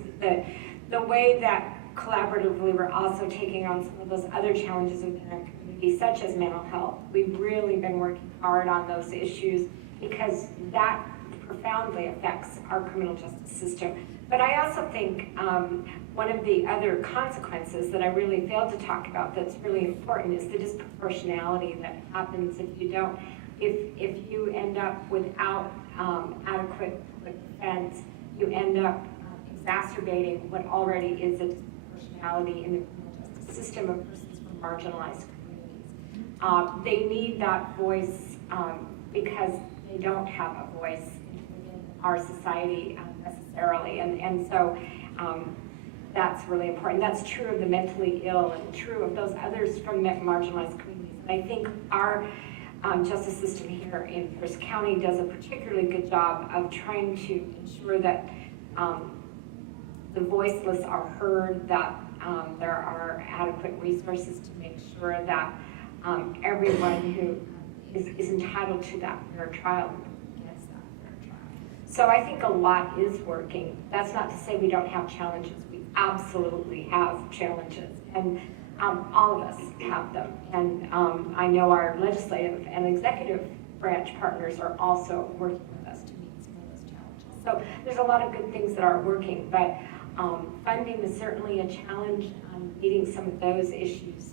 the way that collaboratively we're also taking on some of those other challenges within our community, such as mental health. We've really been working hard on those issues because that profoundly affects our criminal justice system. But I also think one of the other consequences that I really failed to talk about that's really important is the disproportionality that happens if you don't, if you end up without adequate public defense, you end up exacerbating what already is a disproportionality in the criminal justice system of persons from marginalized communities. They need that voice because they don't have a voice in our society necessarily, and so that's really important. That's true of the mentally ill and true of those others from marginalized communities. And I think our justice system here in Pierce County does a particularly good job of trying to ensure that the voiceless are heard, that there are adequate resources to make sure that everyone who is entitled to that fair trial gets that fair trial. So I think a lot is working. That's not to say we don't have challenges. We absolutely have challenges, and all of us have them. And I know our legislative and executive branch partners are also working with us to meet some of those challenges. So there's a lot of good things that are working, but funding is certainly a challenge on meeting some of those issues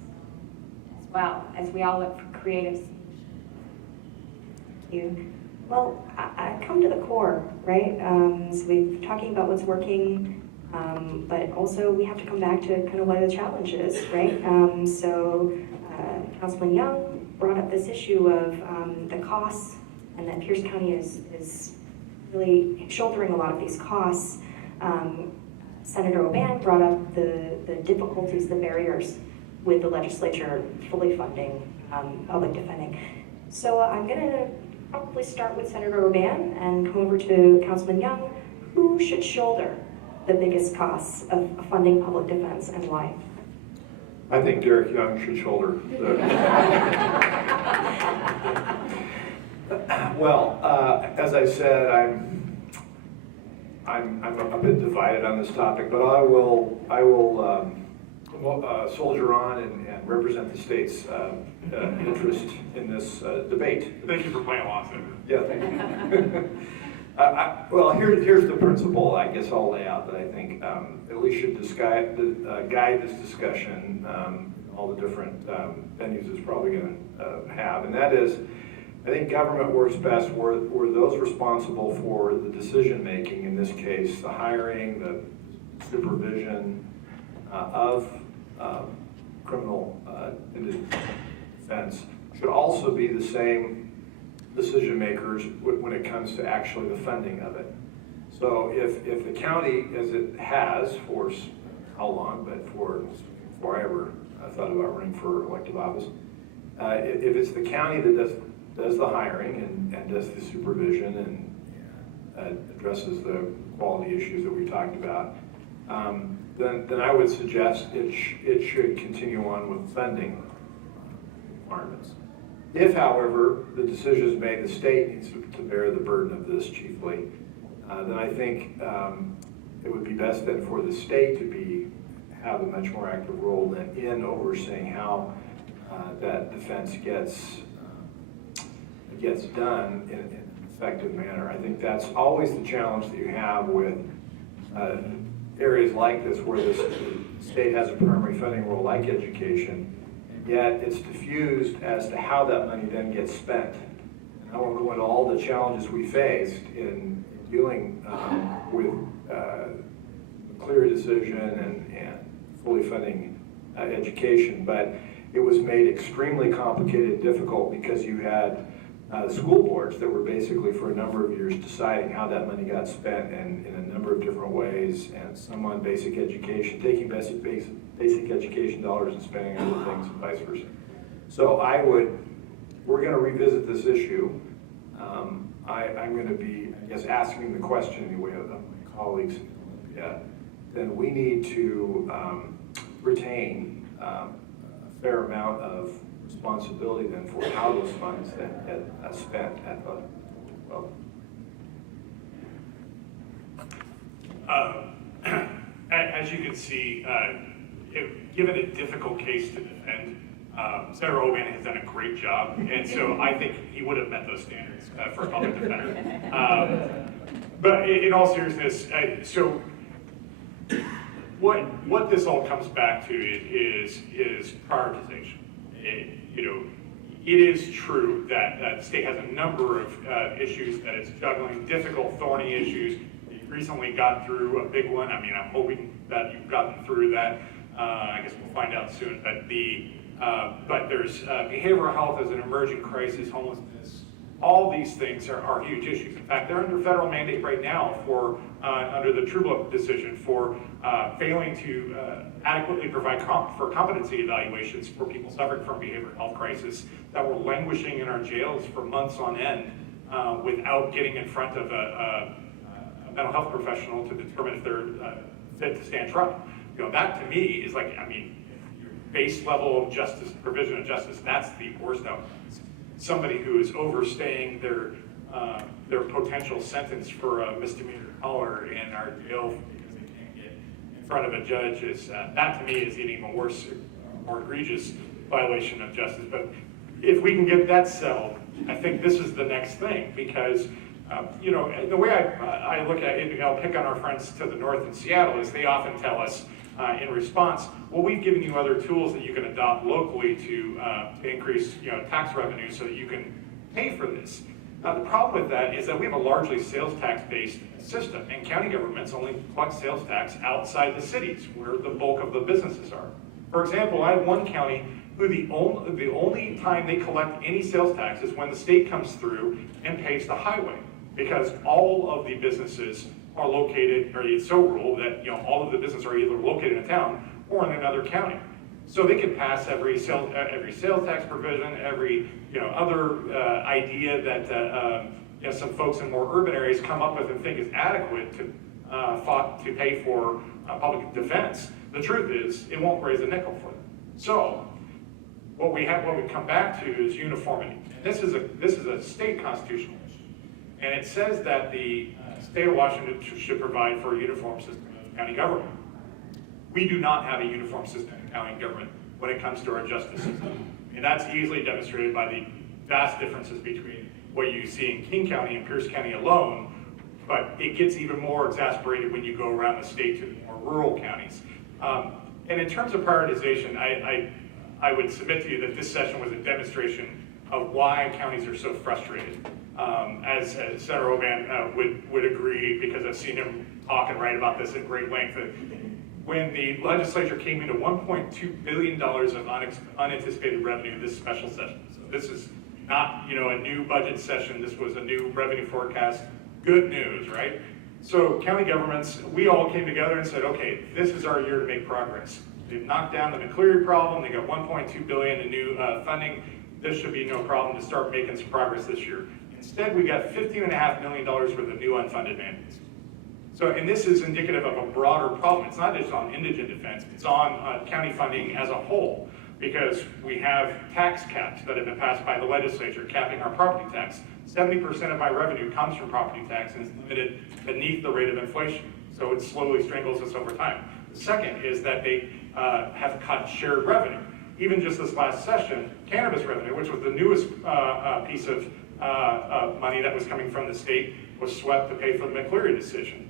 as well, as we all look for creative solutions. Thank you. Well, I come to the core, right? So we've talking about what's working, but also we have to come back to kind of what the challenge is, right? Councilman Young brought up this issue of the costs, and that Pierce County is really shouldering a lot of these costs. Senator O'Ban brought up the difficulties, the barriers with the legislature fully funding public defending. So I'm going to probably start with Senator O'Ban and come over to Councilman Young. Who should shoulder the biggest costs of funding public defense and why? I think Derek Young should shoulder the... Well, as I said, I'm a bit divided on this topic, but I will soldier on and represent the state's interest in this debate. Thank you for playing along, Senator. Yeah, thank you. Well, here's the principle I guess I'll lay out that I think at least should guide this discussion, all the different venues it's probably going to have, and that is, I think government works best where those responsible for the decision-making, in this case, the hiring, the supervision of criminal defense, should also be the same decision makers when it comes to actually the funding of it. So if the county, as it has for how long, but before I ever thought about running for elective office, if it's the county that does the hiring and does the supervision and addresses the quality issues that we talked about, then I would suggest it should continue on with funding requirements. If, however, the decision is made, the state needs to bear the burden of this chiefly, then I think it would be best then for the state to have a much more active role than in overseeing how that defense gets done in an effective manner. I think that's always the challenge that you have with areas like this where the state has a primary funding role like education, yet it's diffused as to how that money then gets spent. And I won't go into all the challenges we faced in dealing with clear decision and fully funding education, but it was made extremely complicated and difficult because you had the school boards that were basically for a number of years deciding how that money got spent and in a number of different ways, and some on basic education, taking basic education dollars and spending on other things and vice versa. So we're going to revisit this issue. I'm going to be, I guess, asking the question anyway of my colleagues in Columbia. Then we need to retain a fair amount of responsibility then for how those funds then get spent at the level. As you can see, given a difficult case to defend, Senator Oban has done a great job, and so I think he would have met those standards for a public defender. But in all seriousness, so what this all comes back to is prioritization. It is true that the state has a number of issues that it's juggling, difficult, thorny issues. You've recently got through a big one. I mean, I'm hoping that you've gotten through that. I guess we'll find out soon. But there's behavioral health as an emerging crisis, homelessness. All these things are huge issues. In fact, they're under federal mandate right now for under the Trueblood decision for failing to adequately provide for competency evaluations for people suffering from behavioral health crisis that were languishing in our jails for months on end without getting in front of a mental health professional to determine if they're fit to stand trial. That to me is like, I mean, your base level of justice, provision of justice, that's the worst outcomes. Somebody who is overstaying their potential sentence for a misdemeanor collar in our jail because they can't get in front of a judge is that to me is an even worse, more egregious violation of justice. But if we can get that settled, I think this is the next thing because the way I look at it, I'll pick on our friends to the north in Seattle is they often tell us in response, well, we've given you other tools that you can adopt locally to increase tax revenue so that you can pay for this. Now, the problem with that is that we have a largely sales tax-based system, and county governments only collect sales tax outside the cities where the bulk of the businesses are. For example, I have one county who the only time they collect any sales tax is when the state comes through and pays the highway, because all of the businesses are located, or it's so rural that all of the businesses are either located in a town or in another county. So they can pass every sales tax provision, every other idea that some folks in more urban areas come up with and think is adequate to pay for public defense. The truth is, it won't raise a nickel for them. So what we come back to is uniformity. This is a state constitutional issue, and it says that the state of Washington should provide for a uniform system of county government. We do not have a uniform system of county government when it comes to our justice system. And that's easily demonstrated by the vast differences between what you see in King County and Pierce County alone, but it gets even more exasperated when you go around the state to the more rural counties. And in terms of prioritization, I would submit to you that this session was a demonstration of why counties are so frustrated. As Senator Oban would agree, because I've seen him talk and write about this at great length, that when the legislature came into $1.2 billion of unanticipated revenue this special session. So this is not a new budget session, this was a new revenue forecast. Good news, right? So county governments, we all came together and said, okay, this is our year to make progress. They've knocked down the McCleary problem, they got $1.2 billion in new funding. This should be no problem to start making some progress this year. Instead, we got $15.5 million worth of new unfunded mandates. So, and this is indicative of a broader problem. It's not just on indigent defense, it's on county funding as a whole, because we have tax caps that have been passed by the legislature capping our property tax. 70% of my revenue comes from property tax and is limited beneath the rate of inflation. So it slowly strangles us over time. The second is that they have cut shared revenue. Even just this last session, cannabis revenue, which was the newest piece of money that was coming from the state, was swept to pay for the McCleary decision.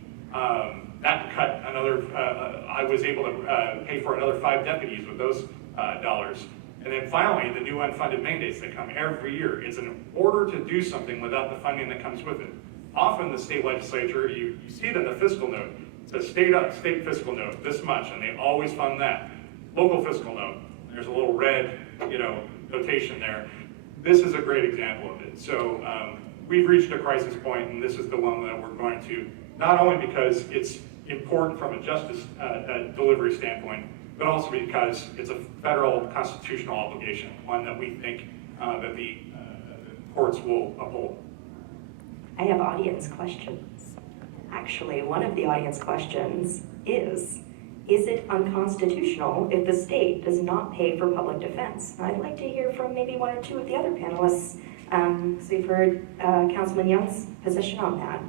That cut another, I was able to pay for another 5 deputies with those dollars. And then finally, the new unfunded mandates that come every year. It's an order to do something without the funding that comes with it. Often the state legislature, you see it in the fiscal note. It says state fiscal note, this much, and they always fund that. Local fiscal note, there's a little red, notation there. this is a great example of it. So we've reached a crisis point, and this is the one that we're going to, not only because it's important from a justice delivery standpoint, but also because it's a federal constitutional obligation, one that we think that the courts will uphold. I have audience questions. Actually, one of the audience questions is it unconstitutional if the state does not pay for public defense? I'd like to hear from maybe one or two of the other panelists. So you've heard Councilman Young's position on that.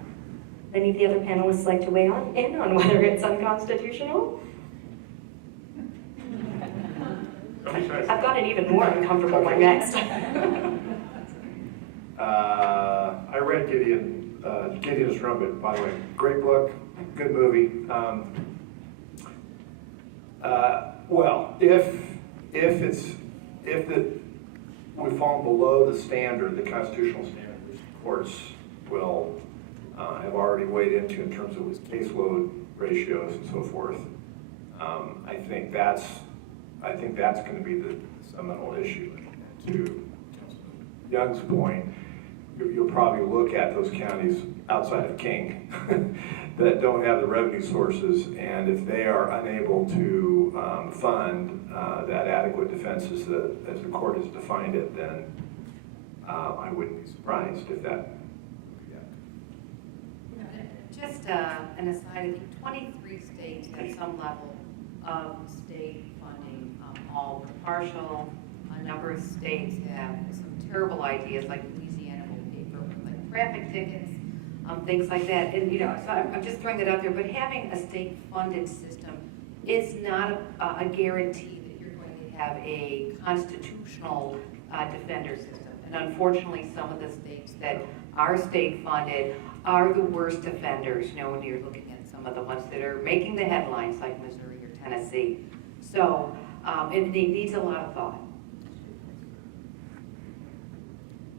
Any of the other panelists like to weigh in on whether it's unconstitutional? I've got an even more uncomfortable one next. I read Gideon's Drummond, by the way. Great book, good movie. Well, if we fall below the standard, the constitutional standard, which the courts will have already weighed into in terms of its caseload ratios and so forth, I think that's going to be the seminal issue. To Young's point, you'll probably look at those counties outside of King that don't have the revenue sources, and if they are unable to fund that adequate defense as the court has defined it, then I wouldn't be surprised if that. Just an aside, I think 23 states have some level of state funding, all partial. A number of states have some terrible ideas, like Louisiana will pay for like traffic tickets, things like that. And so I'm just throwing that out there. But having a state-funded system is not a guarantee that you're going to have a constitutional defender system. And unfortunately, some of the states that are state-funded are the worst offenders. When you're looking at some of the ones that are making the headlines, like Missouri or Tennessee. So it needs a lot of thought.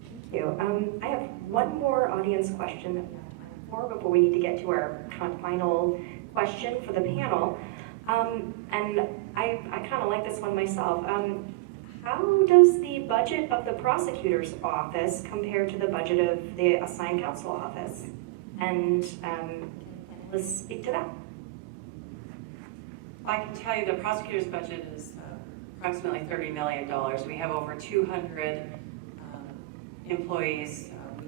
Thank you. I have one more audience question that we have time for before we need to get to our final question for the panel. And I kind of like this one myself. How does the budget of the prosecutor's office compare to the budget of the assigned counsel office? And let's speak to that. I can tell you the prosecutor's budget is approximately $30 million. We have over 200 employees. We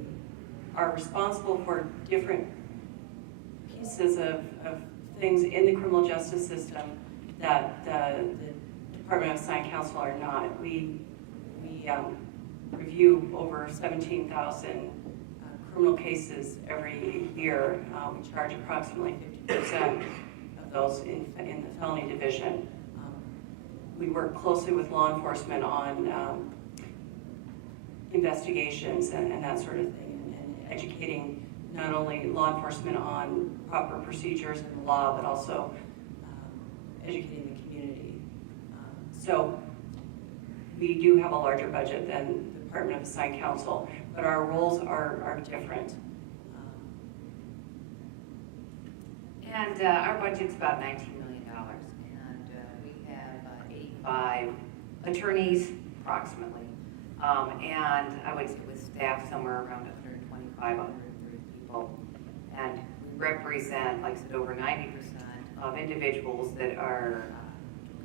are responsible for different pieces of things in the criminal justice system that the Department of Assigned Counsel are not. We review over 17,000 criminal cases every year. We charge approximately 50% of those in the felony division. We work closely with law enforcement on investigations and that sort of thing, and educating not only law enforcement on proper procedures and the law, but also educating the community. So we do have a larger budget than the Department of Assigned Counsel, but our roles are different. And our budget's about $19 million, and we have 85 attorneys, approximately. And I would say with staff somewhere around 125, 130 people. And we represent, like I said, over 90% of individuals that are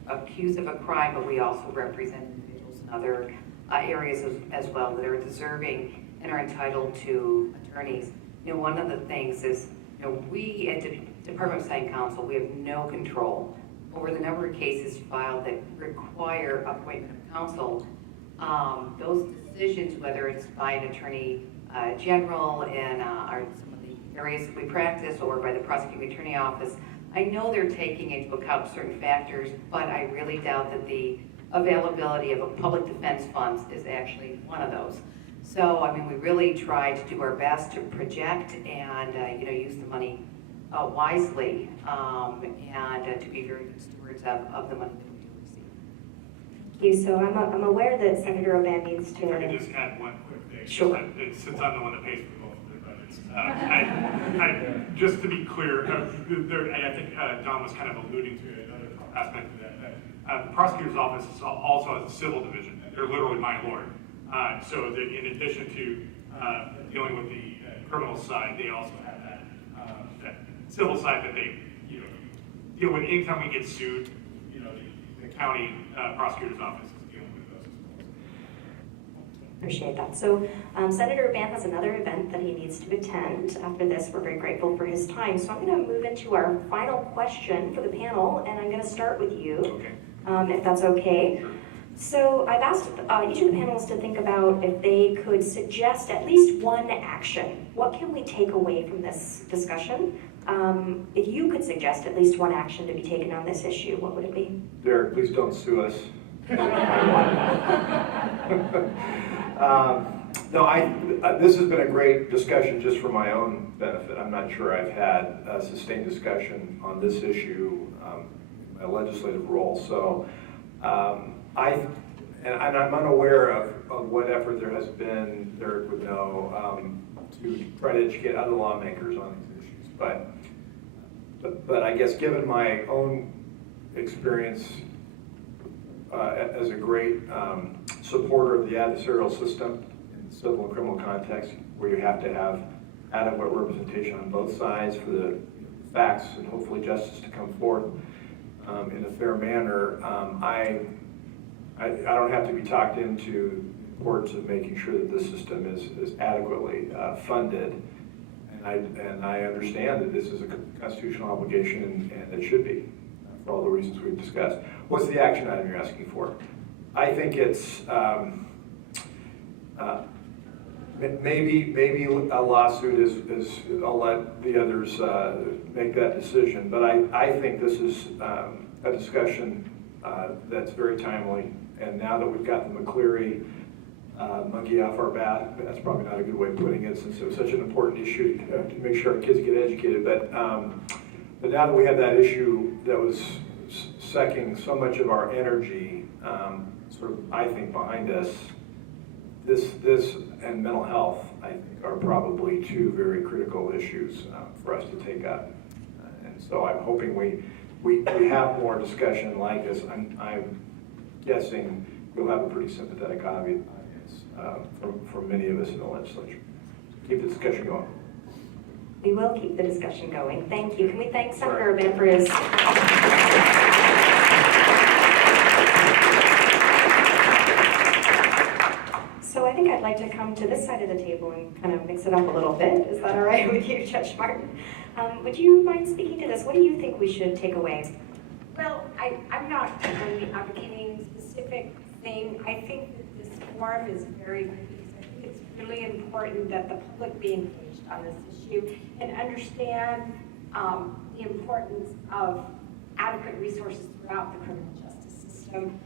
accused of a crime, but we also represent individuals in other areas as well that are deserving and are entitled to attorneys. One of the things is, we at the Department of Assigned Counsel, we have no control over the number of cases filed that require appointment of counsel. Those decisions, whether it's by an attorney general in some of the areas that we practice or by the prosecuting attorney office, I know they're taking into account certain factors, but I really doubt that the availability of a public defense funds is actually one of those. So, we really try to do our best to project and, use the money wisely and to be very good stewards of the money that we do receive. Thank you. So I'm aware that Senator Oban needs to. If I could just add one quick thing. Sure. Since I'm the one that pays for both of their budgets. Just to be clear, I think Don was kind of alluding to another aspect of that. The prosecutor's office also has a civil division. They're literally my lawyer. So that in addition to dealing with the criminal side, they also have that civil side that they, deal with anytime we get sued. The county prosecutor's office is dealing with those as well. Appreciate that. So Senator Ban has another event that he needs to attend. After this, we're very grateful for his time. So I'm going to move into our final question for the panel, and I'm going to start with you, Okay. if that's okay. So I've asked each of the panelists to think about if they could suggest at least one action. What can we take away from this discussion? If you could suggest at least one action to be taken on this issue, what would it be? Derek, please don't sue us. No, this has been a great discussion just for my own benefit. I'm not sure I've had a sustained discussion on this issue in my legislative role. So I'm unaware of what effort there has been, Derek would know, to try to educate other lawmakers on these issues. But I guess given my own experience as a great supporter of the adversarial system in the civil and criminal context, where you have to have adequate representation on both sides for the facts and hopefully justice to come forth in a fair manner, I don't have to be talked into the importance of making sure that this system is adequately funded. And I understand that this is a constitutional obligation, and it should be, for all the reasons we've discussed. What's the action item you're asking for? I think it's maybe a lawsuit is I'll let the others make that decision. But I think this is a discussion that's very timely. And now that we've got the McCleary monkey off our back, that's probably not a good way of putting it, since it was such an important issue to make sure our kids get educated. But now that we have that issue that was sucking so much of our energy, sort of, I think, behind us, this and mental health, I think, are probably two very critical issues for us to take up. And so I'm hoping we have more discussion like this. I'm guessing we'll have a pretty sympathetic audience from many of us in the legislature. Keep the discussion going. We will keep the discussion going. Thank you. Can we thank Senator Ban for his... So I think I'd like to come to this side of the table and kind of mix it up a little bit. Is that all right with you, Judge Martin? Would you mind speaking to this? What do you think we should take away? Well, I'm not advocating a specific thing. I think that this forum is very good because I think it's really important that the public be engaged on this issue and understand the importance of adequate resources throughout the criminal justice system.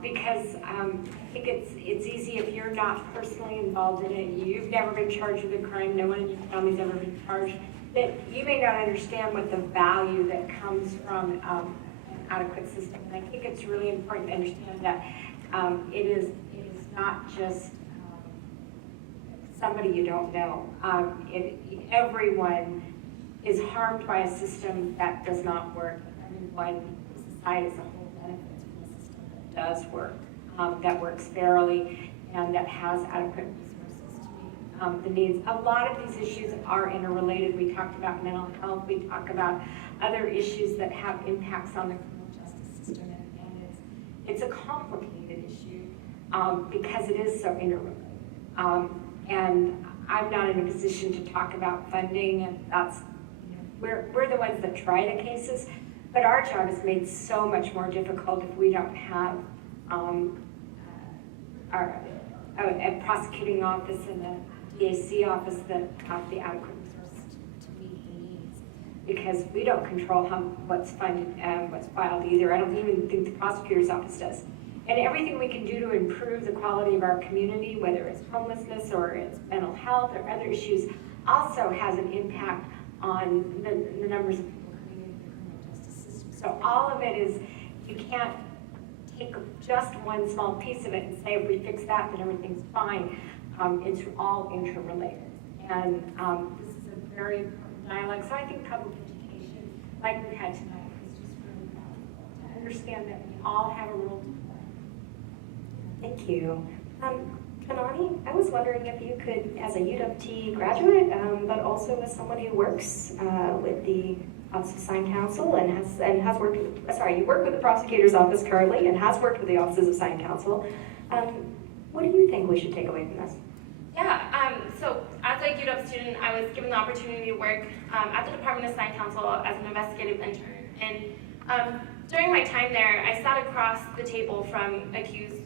Because I think it's easy if you're not personally involved in it, you've never been charged with a crime, no one in your family's ever been charged, that you may not understand what the value that comes from an adequate system. And I think it's really important to understand that it is not just somebody you don't know. Everyone is harmed by a system that does not work. Everyone, society as a whole, benefits from a system that does work, that works fairly, and that has adequate resources to meet the needs. A lot of these issues are interrelated. We talked about mental health. We talk about other issues that have impacts on the criminal justice system, and it's a complicated issue because it is so interrelated. And I'm not in a position to talk about funding, and that's, we're the ones that try the cases, but our job is made so much more difficult if we don't have a prosecuting office and a DAC office that have the adequate resources to meet the needs, because we don't control what's funded and what's filed either. I don't even think the prosecutor's office does. And everything we can do to improve the quality of our community, whether it's homelessness or it's mental health or other issues, also has an impact on the numbers of people coming into the criminal justice system. So all of it is, you can't take just one small piece of it and say if we fix that, then everything's fine. It's all interrelated. And this is a very important dialogue. So I think public education, like we've had tonight, is just really valuable to understand that we all have a role to play. Thank you. Kanani, I was wondering if you could, as a UW graduate, but also as someone who works with the Office of Sign Counsel and has worked with, you work with the prosecutor's office currently and has worked with the Offices of Sign Counsel. What do you think we should take away from this? Yeah, so as a UW student, I was given the opportunity to work at the Department of Sign Counsel as an investigative intern. And during my time there, I sat across the table from accused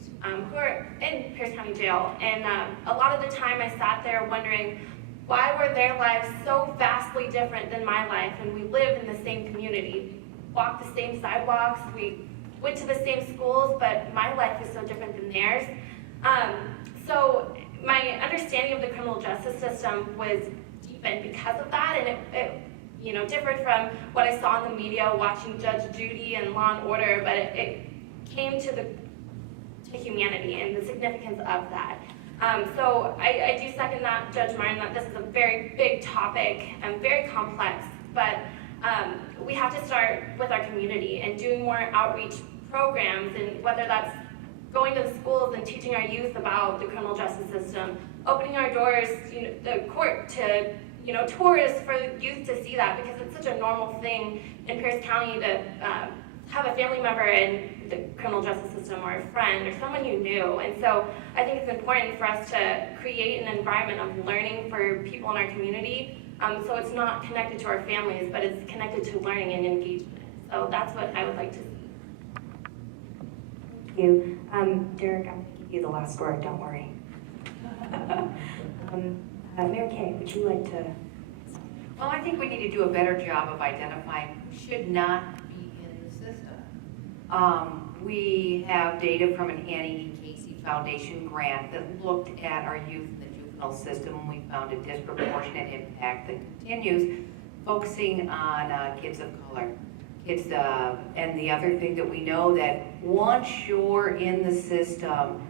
who are in Pierce County Jail. And a lot of the time I sat there wondering, why were their lives so vastly different than my life? And we live in the same community, walk the same sidewalks, we went to the same schools, but my life is so different than theirs. So my understanding of the criminal justice system was deepened because of that, and it differed from what I saw in the media watching Judge Judy and Law and Order, but it came to humanity and the significance of that. So I do second that, Judge Martin, that this is a very big topic and very complex, but we have to start with our community and doing more outreach programs, and whether that's going to the schools and teaching our youth about the criminal justice system, opening our doors, the court to, tourists for youth to see that, because it's such a normal thing in Pierce County to have a family member in the criminal justice system or a friend or someone you knew. And so I think it's important for us to create an environment of learning for people in our community, so it's not connected to our families, but it's connected to learning and engagement. So that's what I would like to see. Thank you. Derek, I'm going to give you the last word, don't worry. Mary Kay, would you like to? Well, I think we need to do a better job of identifying who should not be in the system. We have data from an Annie E. Casey Foundation grant that looked at our youth in the juvenile system, and we found a disproportionate impact that continues, focusing on kids of color. And the other thing that we know, that once you're in the system,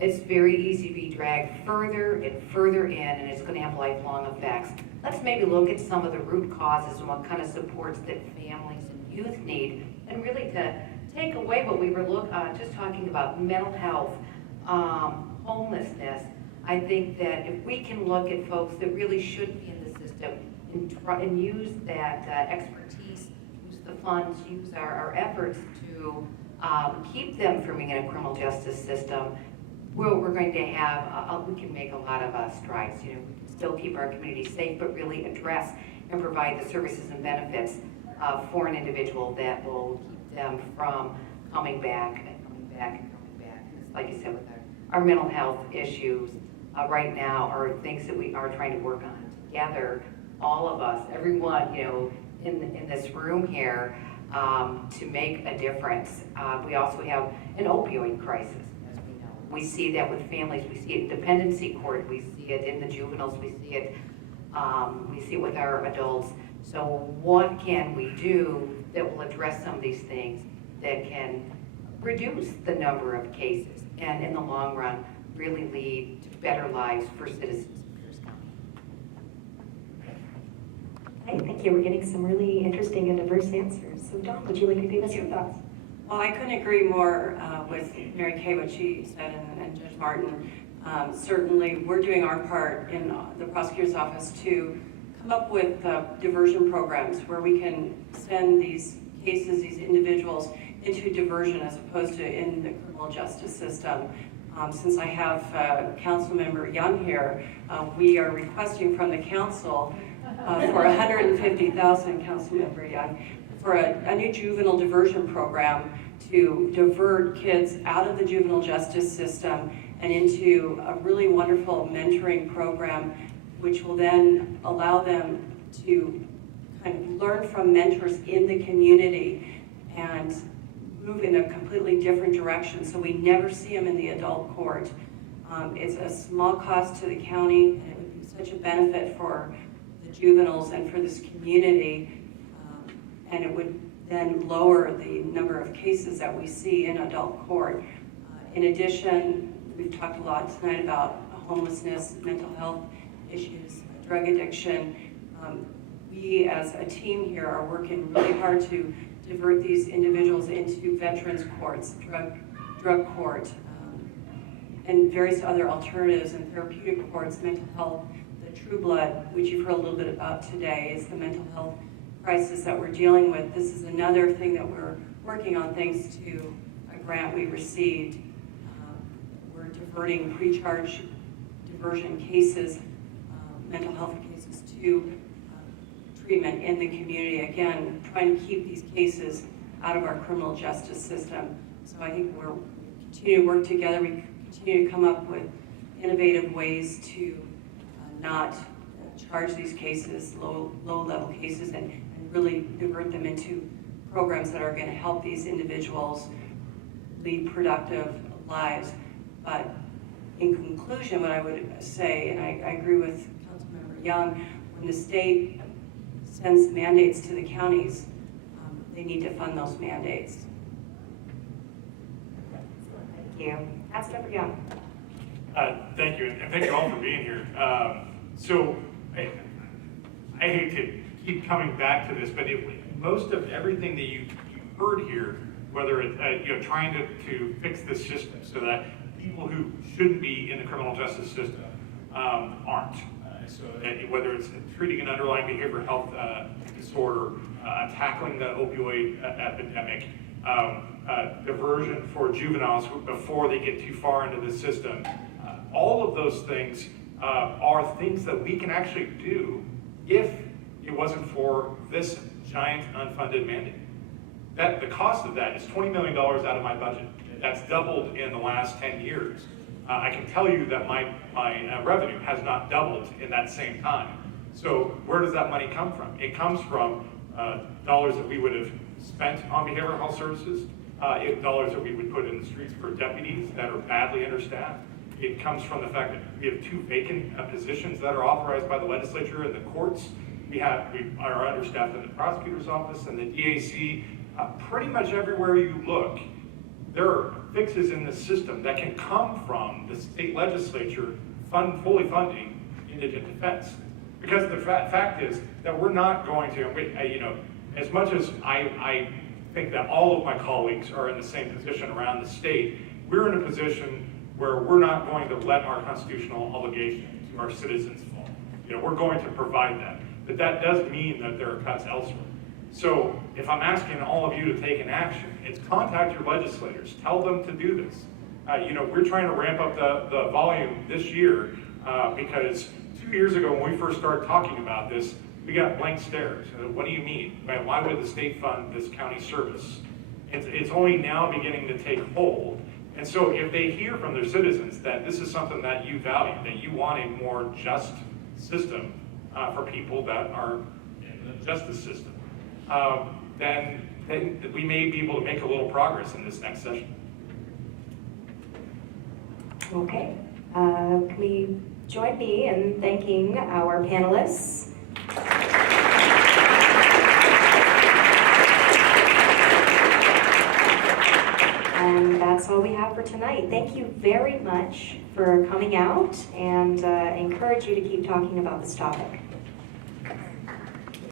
it's very easy to be dragged further and further in, and it's going to have lifelong effects. Let's maybe look at some of the root causes and what kind of supports that families and youth need, and really to take away what we were just talking about, mental health, homelessness. I think that if we can look at folks that really should be in the system and use that expertise, use the funds, use our efforts to keep them from being in a criminal justice system, we're going to have, we can make a lot of strides. We can still keep our community safe, but really address and provide the services and benefits for an individual that will keep them from coming back and coming back and coming back. And it's like you said, with our mental health issues right now are things that we are trying to work on together, all of us, everyone, in this room here, to make a difference. We also have an opioid crisis. We see that with families, we see it in dependency court, we see it in the juveniles, we see it with our adults. So what can we do that will address some of these things that can reduce the number of cases and in the long run really lead to better lives for citizens of Pierce County? I think you were getting some really interesting and diverse answers. So Dawn, would you like to give us your thoughts? Well, I couldn't agree more with Mary Kay, what she said, and Judge Martin. Certainly, we're doing our part in the prosecutor's office to come up with diversion programs where we can send these cases, these individuals, into diversion as opposed to in the criminal justice system. Since I have Councilmember Young here, we are requesting from the council for $150,000, Councilmember Young, for a new juvenile diversion program to divert kids out of the juvenile justice system and into a really wonderful mentoring program, which will then allow them to kind of learn from mentors in the community and move in a completely different direction, so we never see them in the adult court. It's a small cost to the county, and it would be such a benefit for the juveniles and for this community, and it would then lower the number of cases that we see in adult court. In addition, we've talked a lot tonight about homelessness, mental health issues, drug addiction. We as a team here are working really hard to divert these individuals into veterans courts, drug court, and various other alternatives and therapeutic courts, mental health, the True Blood, which you've heard a little bit about today, is the mental health crisis that we're dealing with. This is another thing that we're working on thanks to a grant we received. We're diverting pre-charge diversion cases, mental health cases, to treatment in the community. Again, trying to keep these cases out of our criminal justice system. So I think we're continue to work together. We continue to come up with innovative ways to not charge these cases, low-level cases, and really divert them into programs that are going to help these individuals lead productive lives. But in conclusion, what I would say, and I agree with Councilmember Young, when the state sends mandates to the counties, they need to fund those mandates. Thank you. Councilmember Young. Thank you, and thank you all for being here. So I hate to keep coming back to this, but most of everything that you heard here, whether it's trying to fix this system so that people who shouldn't be in the criminal justice system aren't. So whether it's treating an underlying behavioral health disorder, tackling the opioid epidemic, diversion for juveniles before they get too far into the system, all of those things are things that we can actually do if it wasn't for this giant unfunded mandate. The cost of that is $20 million out of my budget. That's doubled in the last 10 years. I can tell you that my revenue has not doubled in that same time. So where does that money come from? It comes from dollars that we would have spent on behavioral health services, dollars that we would put in the streets for deputies that are badly understaffed. It comes from the fact that we have 2 vacant positions that are authorized by the legislature and the courts. We are understaffed in the prosecutor's office and the DAC. Pretty much everywhere you look, there are fixes in the system that can come from the state legislature fully funding indigent defense. Because the fact is that we're not going to, as much as I think that all of my colleagues are in the same position around the state, we're in a position where we're not going to let our constitutional obligation to our citizens fall. We're going to provide that. But that does mean that there are cuts elsewhere. So if I'm asking all of you to take an action, it's contact your legislators. Tell them to do this. We're trying to ramp up the volume this year because 2 years ago when we first started talking about this, we got blank stares. What do you mean? Why would the state fund this county service? It's only now beginning to take hold. And so if they hear from their citizens that this is something that you value, that you want a more just system for people that are in the justice system, then we may be able to make a little progress in this next session. Okay. Can we join me in thanking our panelists? And that's all we have for tonight. Thank you very much for coming out, and I encourage you to keep talking about this topic.